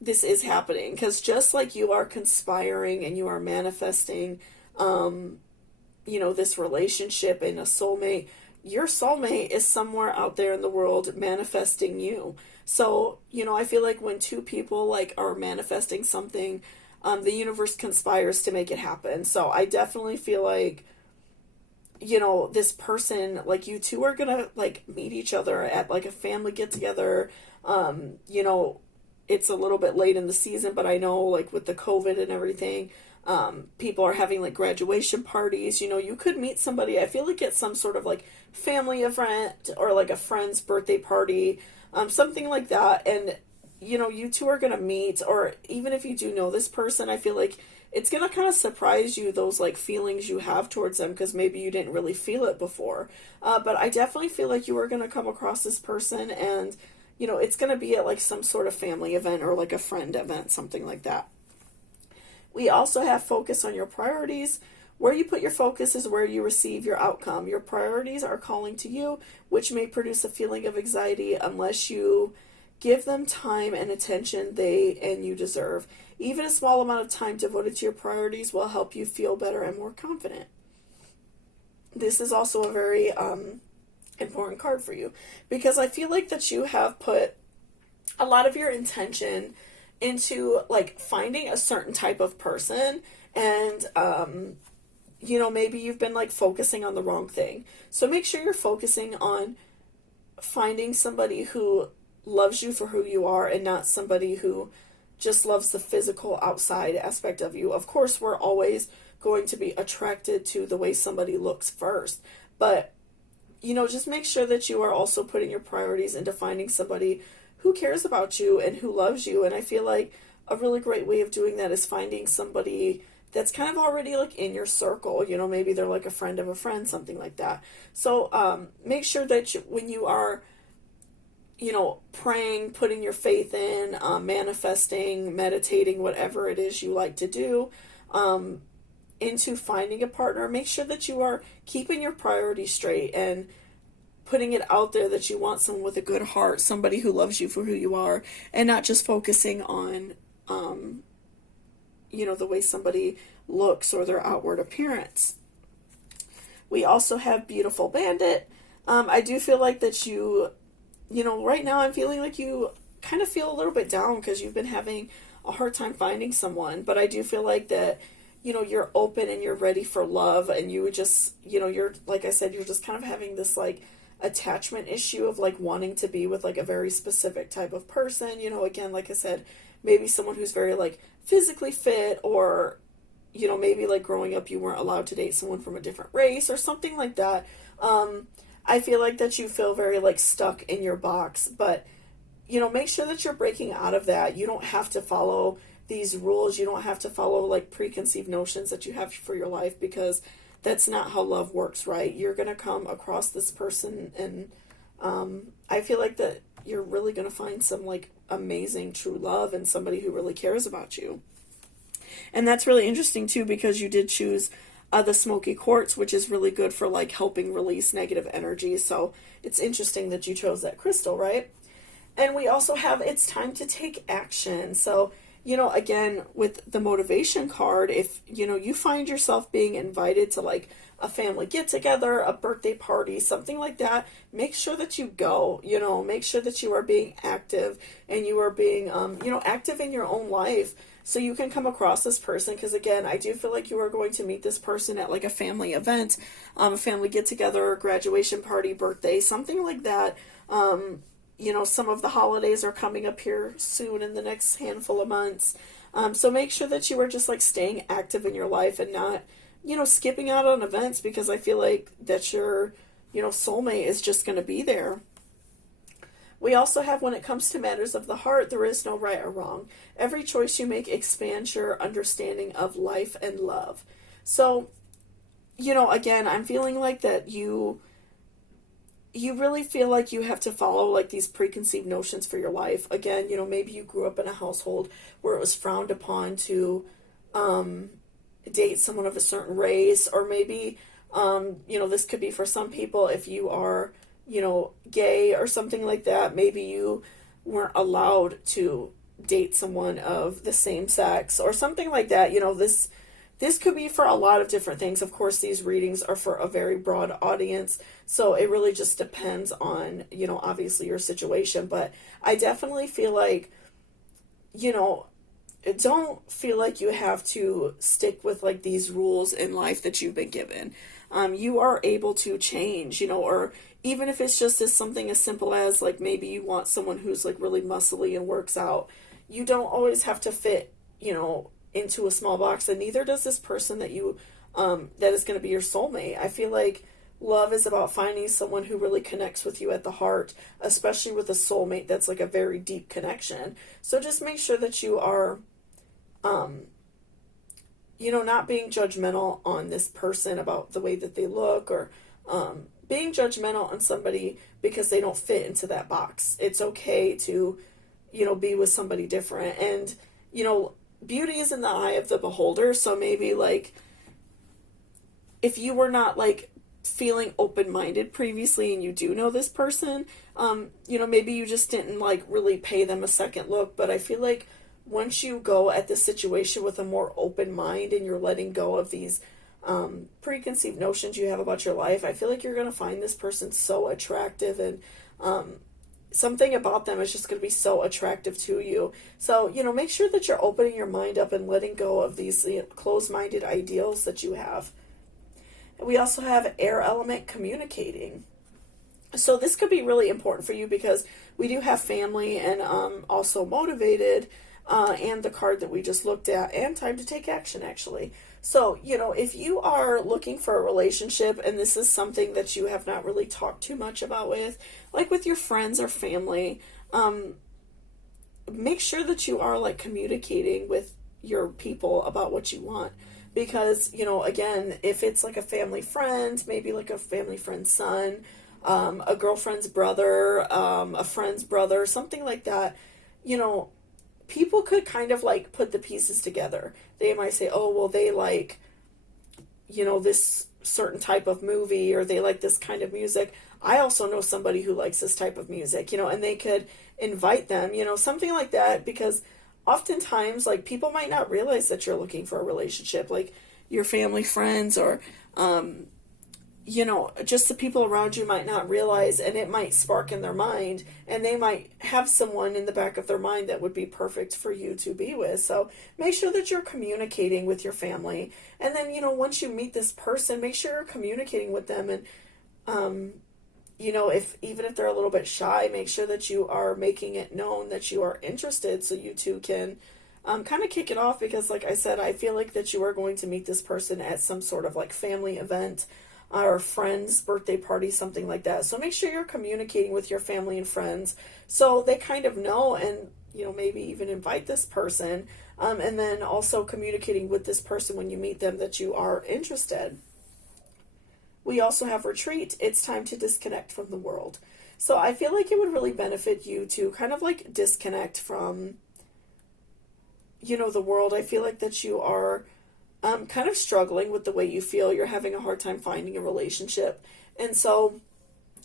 this is happening. Because just like you are conspiring and you are manifesting, you know, this relationship and a soulmate, your soulmate is somewhere out there in the world manifesting you. So, you know, I feel like when two people like are manifesting something, the universe conspires to make it happen. So I definitely feel like, you know, this person, like you two are gonna like meet each other at like a family get together. You know, it's a little bit late in the season, but I know like with the COVID and everything, people are having like graduation parties. You know, you could meet somebody, I feel like, at some sort of like family event, or like a friend's birthday party, something like that. And, you know, you two are gonna meet, or even if you do know this person, I feel like it's going to kind of surprise you, those like feelings you have towards them, because maybe you didn't really feel it before. But I definitely feel like you are going to come across this person, and, you know, it's going to be at like some sort of family event or like a friend event, something like that. We also have focus on your priorities. Where you put your focus is where you receive your outcome. Your priorities are calling to you, which may produce a feeling of anxiety unless you give them time and attention they and you deserve. Even a small amount of time devoted to your priorities will help you feel better and more confident. This is also a very important card for you, because I feel like that you have put a lot of your intention into like finding a certain type of person, and you know, maybe you've been like focusing on the wrong thing. So make sure you're focusing on finding somebody who loves you for who you are, and not somebody who just loves the physical outside aspect of you. Of course, we're always going to be attracted to the way somebody looks first, but, you know, just make sure that you are also putting your priorities into finding somebody who cares about you and who loves you. And I feel like a really great way of doing that is finding somebody that's kind of already like in your circle. You know, maybe they're like a friend of a friend, something like that. So make sure that when you are, you know, praying, putting your faith in, manifesting, meditating, whatever it is you like to do, into finding a partner, make sure that you are keeping your priorities straight and putting it out there that you want someone with a good heart, somebody who loves you for who you are, and not just focusing on, you know, the way somebody looks or their outward appearance. We also have Beautiful Bandit. I do feel like that you know, right now I'm feeling like you kind of feel a little bit down because you've been having a hard time finding someone. But I do feel like that, you know, you're open and you're ready for love, and you would just, you know, you're, like I said, you're just kind of having this like attachment issue of like wanting to be with like a very specific type of person. You know, again, like I said, maybe someone who's very like physically fit, or, you know, maybe like growing up you weren't allowed to date someone from a different race or something like that. I feel like that you feel very like stuck in your box, but, you know, make sure that you're breaking out of that. You don't have to follow these rules. You don't have to follow like preconceived notions that you have for your life, because that's not how love works, right? You're going to come across this person, and I feel like that you're really going to find some like amazing true love and somebody who really cares about you. And that's really interesting too, because you did choose the smoky quartz, which is really good for like helping release negative energy. So it's interesting that you chose that crystal, right? And we also have It's Time to Take Action. So, you know, again, with the motivation card, if, you know, you find yourself being invited to like a family get together, a birthday party, something like that, make sure that you go. You know, make sure that you are being active, and you are being, you know, active in your own life, so you can come across this person. Because again, I do feel like you are going to meet this person at like a family event, a family get together, graduation party, birthday, something like that. You know, some of the holidays are coming up here soon in the next handful of months. So make sure that you are just like staying active in your life and not, you know, skipping out on events, because I feel like that your, you know, soulmate is just going to be there. We also have, when it comes to matters of the heart, there is no right or wrong. Every choice you make expands your understanding of life and love. So, you know, again, I'm feeling like that you really feel like you have to follow like these preconceived notions for your life. Again, you know, maybe you grew up in a household where it was frowned upon to date someone of a certain race, or maybe, you know, this could be for some people if you are, you know, gay or something like that. Maybe you weren't allowed to date someone of the same sex or something like that. You know, this could be for a lot of different things. Of course, these readings are for a very broad audience, so it really just depends on, you know, obviously your situation. But I definitely feel like, you know, don't feel like you have to stick with like these rules in life that you've been given. You are able to change, you know, or even if it's just as something as simple as like maybe you want someone who's like really muscly and works out. You don't always have to fit, you know, into a small box, and neither does this person that you that is going to be your soulmate. I feel like love is about finding someone who really connects with you at the heart, especially with a soulmate that's like a very deep connection. So just make sure that you are you know, not being judgmental on this person about the way that they look, or being judgmental on somebody because they don't fit into that box. It's okay to, you know, be with somebody different. And, you know, beauty is in the eye of the beholder. So maybe like if you were not like feeling open-minded previously and you do know this person, you know, maybe you just didn't like really pay them a second look. But I feel like once you go at this situation with a more open mind and you're letting go of these preconceived notions you have about your life, I feel like you're going to find this person so attractive, and something about them is just going to be so attractive to you. So, you know, make sure that you're opening your mind up and letting go of these, you know, closed-minded ideals that you have. And we also have air element communicating. So this could be really important for you because we do have family and also motivated, and the card that we just looked at, and time to take action, actually. So, you know, if you are looking for a relationship and this is something that you have not really talked too much about with, like with your friends or family, make sure that you are like communicating with your people about what you want. Because, you know, again, if it's like a family friend, maybe like a family friend's son, a girlfriend's brother, a friend's brother, something like that, you know, people could kind of like put the pieces together. They might say, oh, well, they like, you know, this certain type of movie, or they like this kind of music. I also know somebody who likes this type of music, you know, and they could invite them, you know, something like that, because oftentimes, like, people might not realize that you're looking for a relationship, like your family, friends, or, you know, just the people around you might not realize, and it might spark in their mind, and they might have someone in the back of their mind that would be perfect for you to be with. So make sure that you're communicating with your family. And then, you know, once you meet this person, make sure you're communicating with them. And, you know, even if they're a little bit shy, make sure that you are making it known that you are interested, so you two can kind of kick it off. Because like I said, I feel like that you are going to meet this person at some sort of like family event, or friend's birthday party, something like that. So make sure you're communicating with your family and friends, so they kind of know, and, you know, maybe even invite this person. And then also communicating with this person when you meet them that you are interested. We also have retreat. It's time to disconnect from the world. So I feel like it would really benefit you to kind of like disconnect from, you know, the world. I feel like that you are kind of struggling with the way you feel. You're having a hard time finding a relationship. And so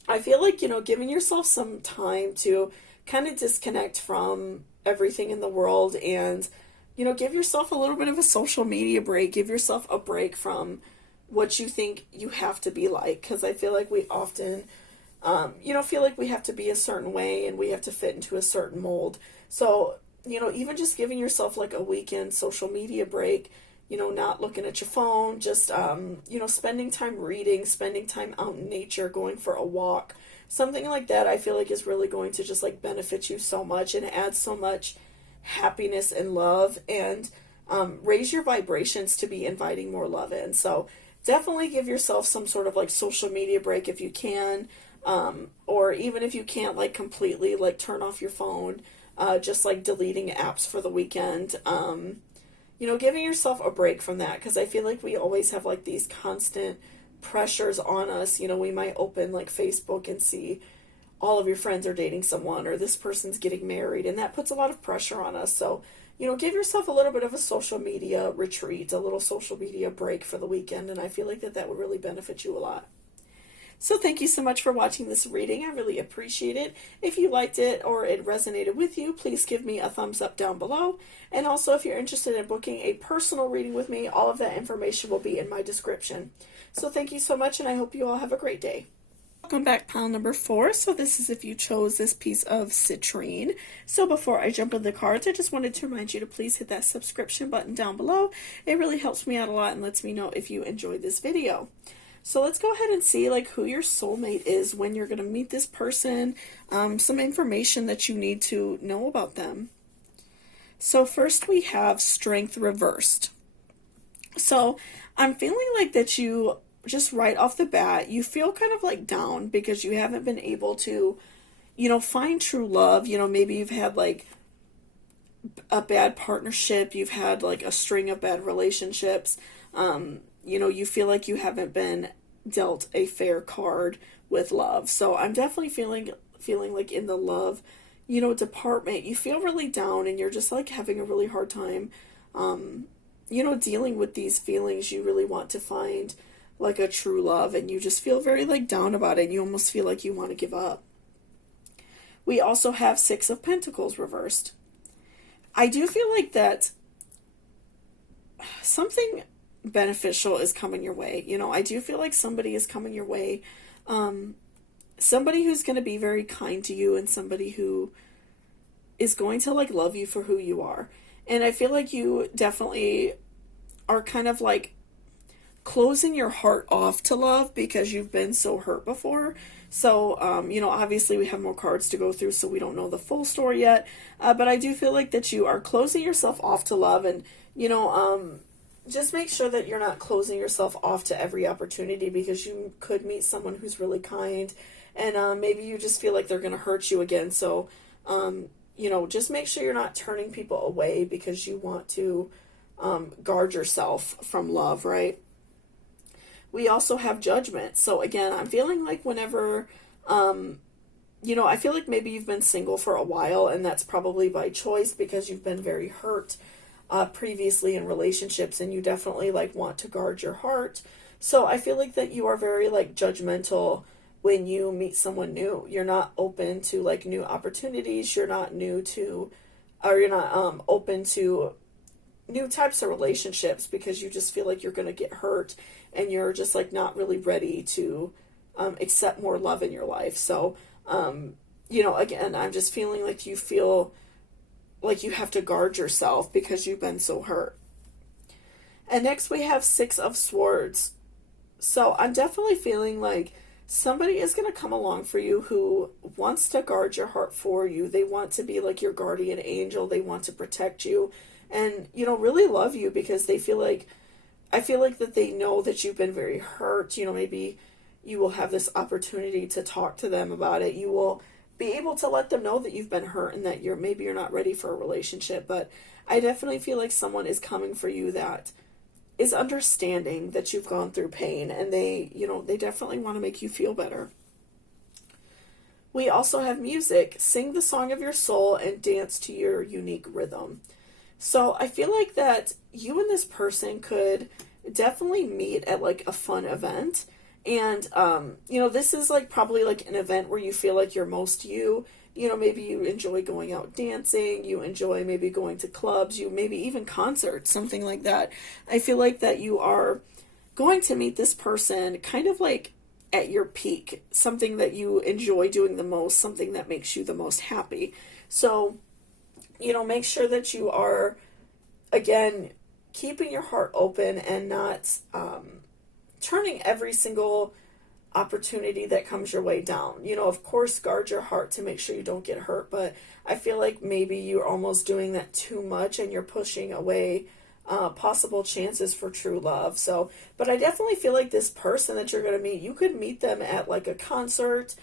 I feel like, you know, giving yourself some time to kind of disconnect from everything in the world, and, you know, give yourself a little bit of a social media break. Give yourself a break from what you think you have to be like. Because I feel like we often, you know, feel like we have to be a certain way, and we have to fit into a certain mold. So, you know, even just giving yourself like a weekend social media break, you know, not looking at your phone, just, you know, spending time reading, spending time out in nature, going for a walk, something like that, I feel like is really going to just like benefit you so much, and add so much happiness and love, and raise your vibrations to be inviting more love in. So definitely give yourself some sort of like social media break if you can, or even if you can't like completely like turn off your phone, just like deleting apps for the weekend. You know, giving yourself a break from that, because I feel like we always have like these constant pressures on us. You know, we might open like Facebook and see all of your friends are dating someone, or this person's getting married, and that puts a lot of pressure on us. So, you know, give yourself a little bit of a social media retreat, a little social media break for the weekend, and I feel like that would really benefit you a lot. So thank you so much for watching this reading. I really appreciate it. If you liked it or it resonated with you, please give me a thumbs up down below. And also, if you're interested in booking a personal reading with me, all of that information will be in my description. So thank you so much, and I hope you all have a great day. Welcome back, pile number 4. So this is if you chose this piece of citrine. So before I jump into the cards, I just wanted to remind you to please hit that subscription button down below. It really helps me out a lot and lets me know if you enjoyed this video. So let's go ahead and see like who your soulmate is, when you're going to meet this person, some information that you need to know about them. So first we have strength reversed. So I'm feeling like that you just right off the bat, you feel kind of like down because you haven't been able to, you know, find true love. You know, maybe you've had like a bad partnership, you've had like a string of bad relationships. You know, you feel like you haven't been dealt a fair card with love. So I'm definitely feeling like in the love, you know, department, you feel really down, and you're just like having a really hard time, you know, dealing with these feelings. You really want to find like a true love, and you just feel very like down about it, and you almost feel like you want to give up. We also have 6 of Pentacles reversed. I do feel like that something beneficial is coming your way. You know, I do feel like somebody is coming your way. Somebody who's going to be very kind to you, and somebody who is going to like love you for who you are. And I feel like you definitely are kind of like closing your heart off to love because you've been so hurt before. So, you know, obviously we have more cards to go through, so we don't know the full story yet. But I do feel like that you are closing yourself off to love, and, you know, just make sure that you're not closing yourself off to every opportunity, because you could meet someone who's really kind, and maybe you just feel like they're going to hurt you again. So, just make sure you're not turning people away because you want to guard yourself from love, right? We also have judgment. So again, I'm feeling like whenever, I feel like maybe you've been single for a while, and that's probably by choice because you've been very hurt previously in relationships, and you definitely like want to guard your heart. So I feel like that you are very like judgmental when you meet someone new. You're not open to like new opportunities. You're not you're not open to new types of relationships because you just feel like you're going to get hurt, and you're just like not really ready to accept more love in your life. So, again, I'm just feeling like you feel like you have to guard yourself because you've been so hurt. And next we have Six of Swords. So I'm definitely feeling like somebody is going to come along for you who wants to guard your heart for you. They want to be like your guardian angel. They want to protect you and, really love you because I feel like that they know that you've been very hurt. Maybe you will have this opportunity to talk to them about it. You will be able to let them know that you've been hurt and that you're not ready for a relationship. But I definitely feel like someone is coming for you that is understanding that you've gone through pain, and they definitely want to make you feel better. We also have music. Sing the song of your soul and dance to your unique rhythm. So I feel like that you and this person could definitely meet at like a fun event. And, this is like probably like an event where you feel like you're most you. Maybe you enjoy going out dancing, you enjoy maybe going to clubs, you maybe even concerts, something like that. I feel like that you are going to meet this person kind of like at your peak, something that you enjoy doing the most, something that makes you the most happy. So, make sure that you are, again, keeping your heart open and not turning every single opportunity that comes your way down. Of course, guard your heart to make sure you don't get hurt, but I feel like maybe you're almost doing that too much and you're pushing away possible chances for true love. So, but I definitely feel like this person that you're going to meet, you could meet them at like a concert,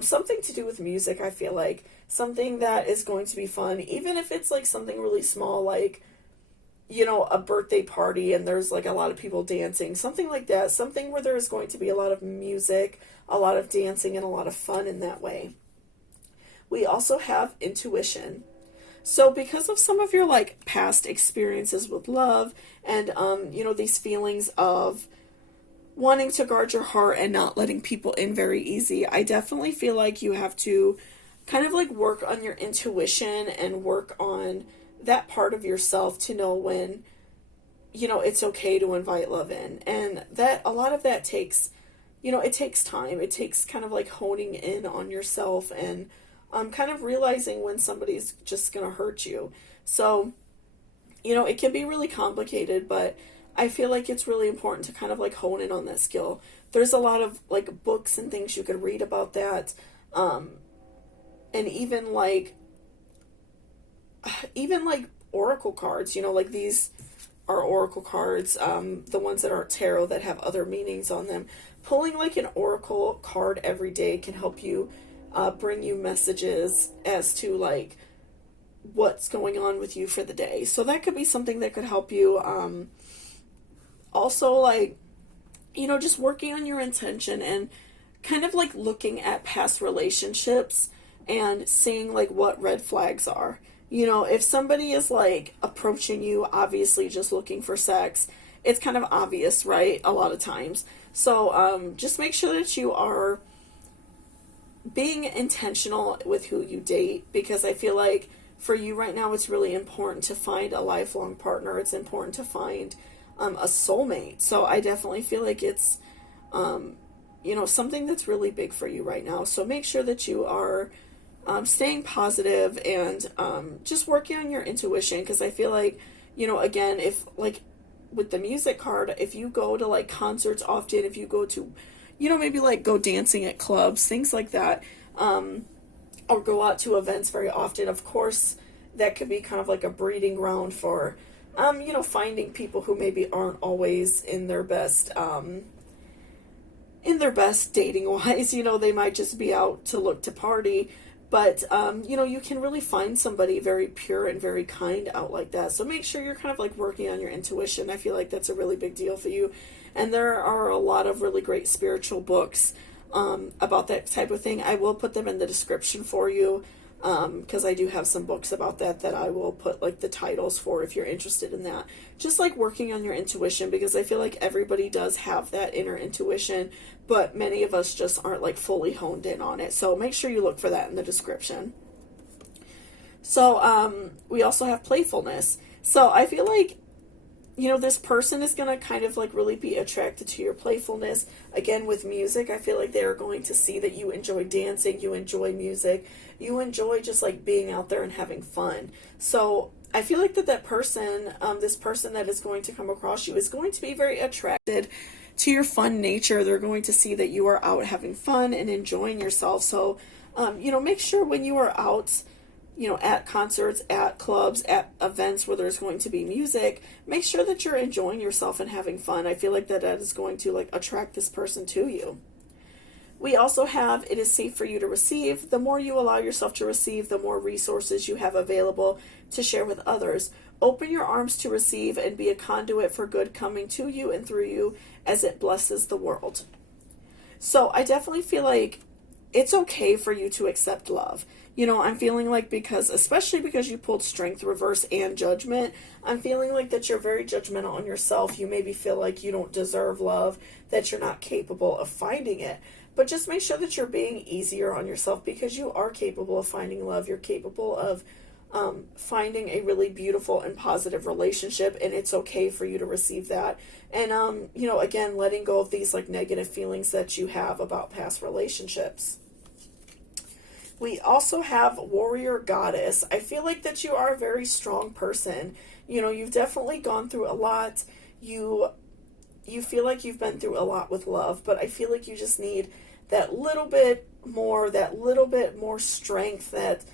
something to do with music. I feel like something that is going to be fun, even if it's like something really small, like a birthday party and there's like a lot of people dancing, something like that, something where there's going to be a lot of music, a lot of dancing, and a lot of fun in that way. We also have intuition. So because of some of your like past experiences with love and, these feelings of wanting to guard your heart and not letting people in very easy, I definitely feel like you have to kind of like work on your intuition and work on that part of yourself to know when, it's okay to invite love in. And that a lot of that takes, it takes time. It takes kind of like honing in on yourself and kind of realizing when somebody's just going to hurt you. So, it can be really complicated, but I feel like it's really important to kind of like hone in on that skill. There's a lot of like books and things you could read about that. And even like oracle cards, like these are oracle cards, the ones that aren't tarot that have other meanings on them. Pulling like an oracle card every day can help you bring you messages as to like what's going on with you for the day. So that could be something that could help you. Also like, just working on your intention and kind of like looking at past relationships and seeing like what red flags are. If somebody is like approaching you, obviously just looking for sex, it's kind of obvious, right? A lot of times. So just make sure that you are being intentional with who you date, because I feel like for you right now, it's really important to find a lifelong partner. It's important to find a soulmate. So I definitely feel like it's, something that's really big for you right now. So make sure that you are staying positive and just working on your intuition, because I feel like, again, if like with the music card, if you go to like concerts often, if you go to, maybe like go dancing at clubs, things like that, or go out to events very often, of course, that could be kind of like a breeding ground for, finding people who maybe aren't always in their best dating wise. They might just be out to look to party. But, you know, you can really find somebody very pure and very kind out like that. So make sure you're kind of like working on your intuition. I feel like that's a really big deal for you. And there are a lot of really great spiritual books about that type of thing. I will put them in the description for you, because I do have some books about that I will put like the titles for if you're interested in that. Just like working on your intuition, because I feel like everybody does have that inner intuition, but many of us just aren't like fully honed in on it. So make sure you look for that in the description. So we also have playfulness. So I feel like, you know, this person is going to kind of like really be attracted to your playfulness. Again, with music, I feel like they are going to see that you enjoy dancing, you enjoy music, you enjoy just like being out there and having fun. So I feel like that person, this person that is going to come across you is going to be very attracted to your fun nature. They're going to see that you are out having fun and enjoying yourself. So, you know, make sure when you are out, you know, at concerts, at clubs, at events where there's going to be music, make sure that you're enjoying yourself and having fun. I feel like that is going to like attract this person to you. We also have, it is safe for you to receive. The more you allow yourself to receive, the more resources you have available to share with others. Open your arms to receive and be a conduit for good coming to you and through you as it blesses the world. So I definitely feel like it's okay for you to accept love. You know, I'm feeling like, because, especially because you pulled Strength, Reverse, and Judgment, I'm feeling like that you're very judgmental on yourself. You maybe feel like you don't deserve love, that you're not capable of finding it. But just make sure that you're being easier on yourself, because you are capable of finding love. You're capable of finding a really beautiful and positive relationship, and it's okay for you to receive that. And, you know, again, letting go of these like negative feelings that you have about past relationships. We also have Warrior Goddess. I feel like that you are a very strong person. You know, you've definitely gone through a lot. You feel like you've been through a lot with love, but I feel like you just need that little bit more strength, that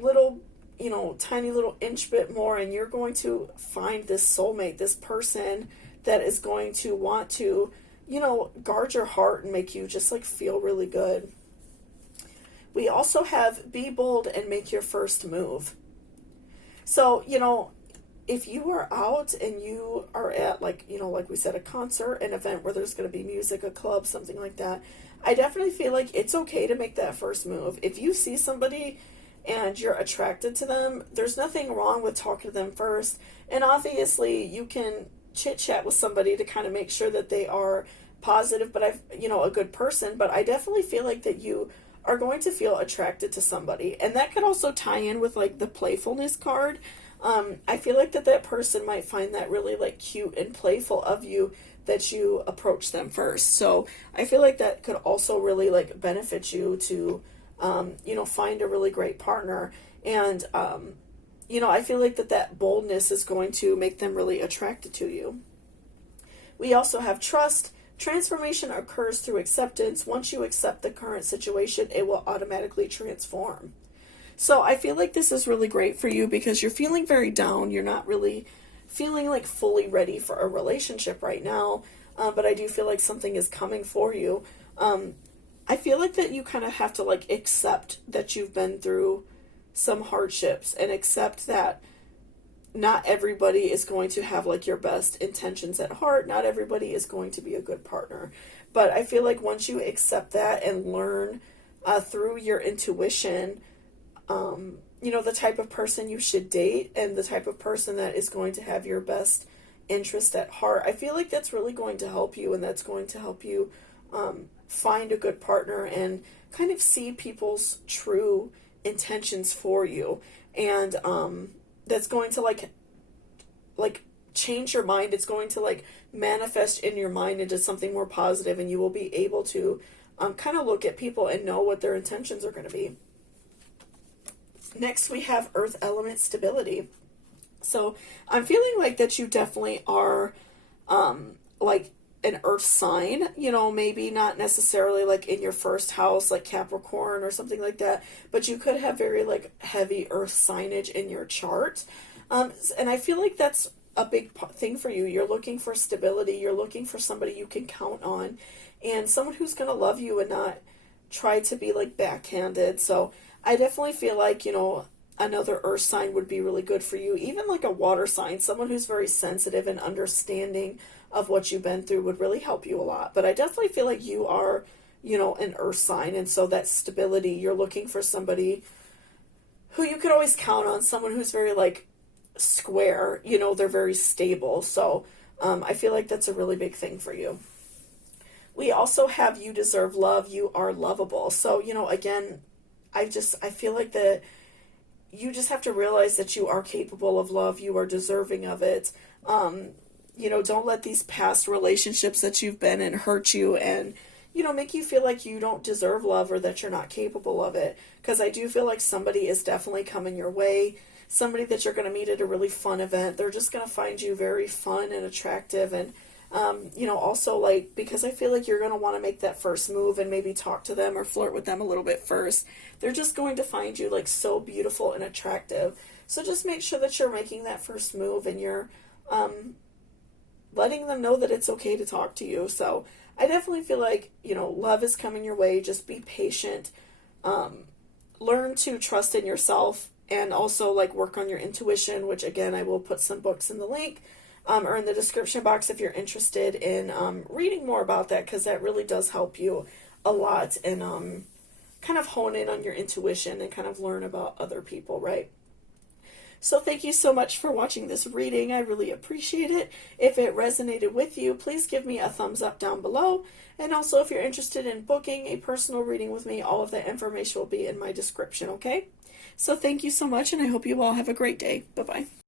little, you know, tiny little inch bit more, and you're going to find this soulmate, this person that is going to want to, you know, guard your heart and make you just like feel really good. We also have be bold and make your first move. So, you know, if you are out and you are at, like, you know, like we said, a concert, an event where there's going to be music, a club, something like that, I definitely feel like it's okay to make that first move. If you see somebody and you're attracted to them, there's nothing wrong with talking to them first. And obviously you can chit chat with somebody to kind of make sure that they are positive, but you know, a good person. But I definitely feel like that you are going to feel attracted to somebody. And that could also tie in with like the playfulness card. I feel like that person might find that really like cute and playful of you, that you approach them first. So I feel like that could also really like benefit you to, you know, find a really great partner. And, you know, I feel like that boldness is going to make them really attracted to you. We also have trust. Transformation occurs through acceptance. Once you accept the current situation, it will automatically transform. So I feel like this is really great for you, because you're feeling very down. You're not really feeling like fully ready for a relationship right now. But I do feel like something is coming for you. I feel like that you kind of have to like accept that you've been through some hardships, and accept that not everybody is going to have like your best intentions at heart. Not everybody is going to be a good partner. But I feel like once you accept that and learn through your intuition, you know, the type of person you should date and the type of person that is going to have your best interest at heart, I feel like that's really going to help you, and that's going to help you find a good partner and kind of see people's true intentions for you. And that's going to like change your mind. It's going to like manifest in your mind into something more positive, and you will be able to kind of look at people and know what their intentions are going to be. Next, we have earth element stability. So I'm feeling like that you definitely are like an earth sign, you know, maybe not necessarily like in your first house, like Capricorn or something like that, but you could have very like heavy earth signage in your chart. And I feel like that's a big thing for you. You're looking for stability. You're looking for somebody you can count on, and someone who's going to love you and not try to be like backhanded. So I definitely feel like, you know, another earth sign would be really good for you. Even like a water sign, someone who's very sensitive and understanding of what you've been through would really help you a lot. But I definitely feel like you are, you know, an earth sign. And so that stability, you're looking for somebody who you could always count on, someone who's very like square, you know, they're very stable. So I feel like that's a really big thing for you. We also have you deserve love, you are lovable. So, you know, again, I feel like that you just have to realize that you are capable of love, you are deserving of it. You know, don't let these past relationships that you've been in hurt you and, you know, make you feel like you don't deserve love or that you're not capable of it. Because I do feel like somebody is definitely coming your way. Somebody that you're going to meet at a really fun event. They're just going to find you very fun and attractive. And, you know, also like, because I feel like you're going to want to make that first move and maybe talk to them or flirt with them a little bit first. They're just going to find you like so beautiful and attractive. So just make sure that you're making that first move and you're, letting them know that it's okay to talk to you. So I definitely feel like, you know, love is coming your way. Just be patient. Learn to trust in yourself and also like work on your intuition, which again, I will put some books in the link or in the description box if you're interested in reading more about that, because that really does help you a lot and kind of hone in on your intuition and kind of learn about other people, right? So thank you so much for watching this reading. I really appreciate it. If it resonated with you, please give me a thumbs up down below. And also, if you're interested in booking a personal reading with me, all of that information will be in my description, okay? So thank you so much, and I hope you all have a great day. Bye-bye.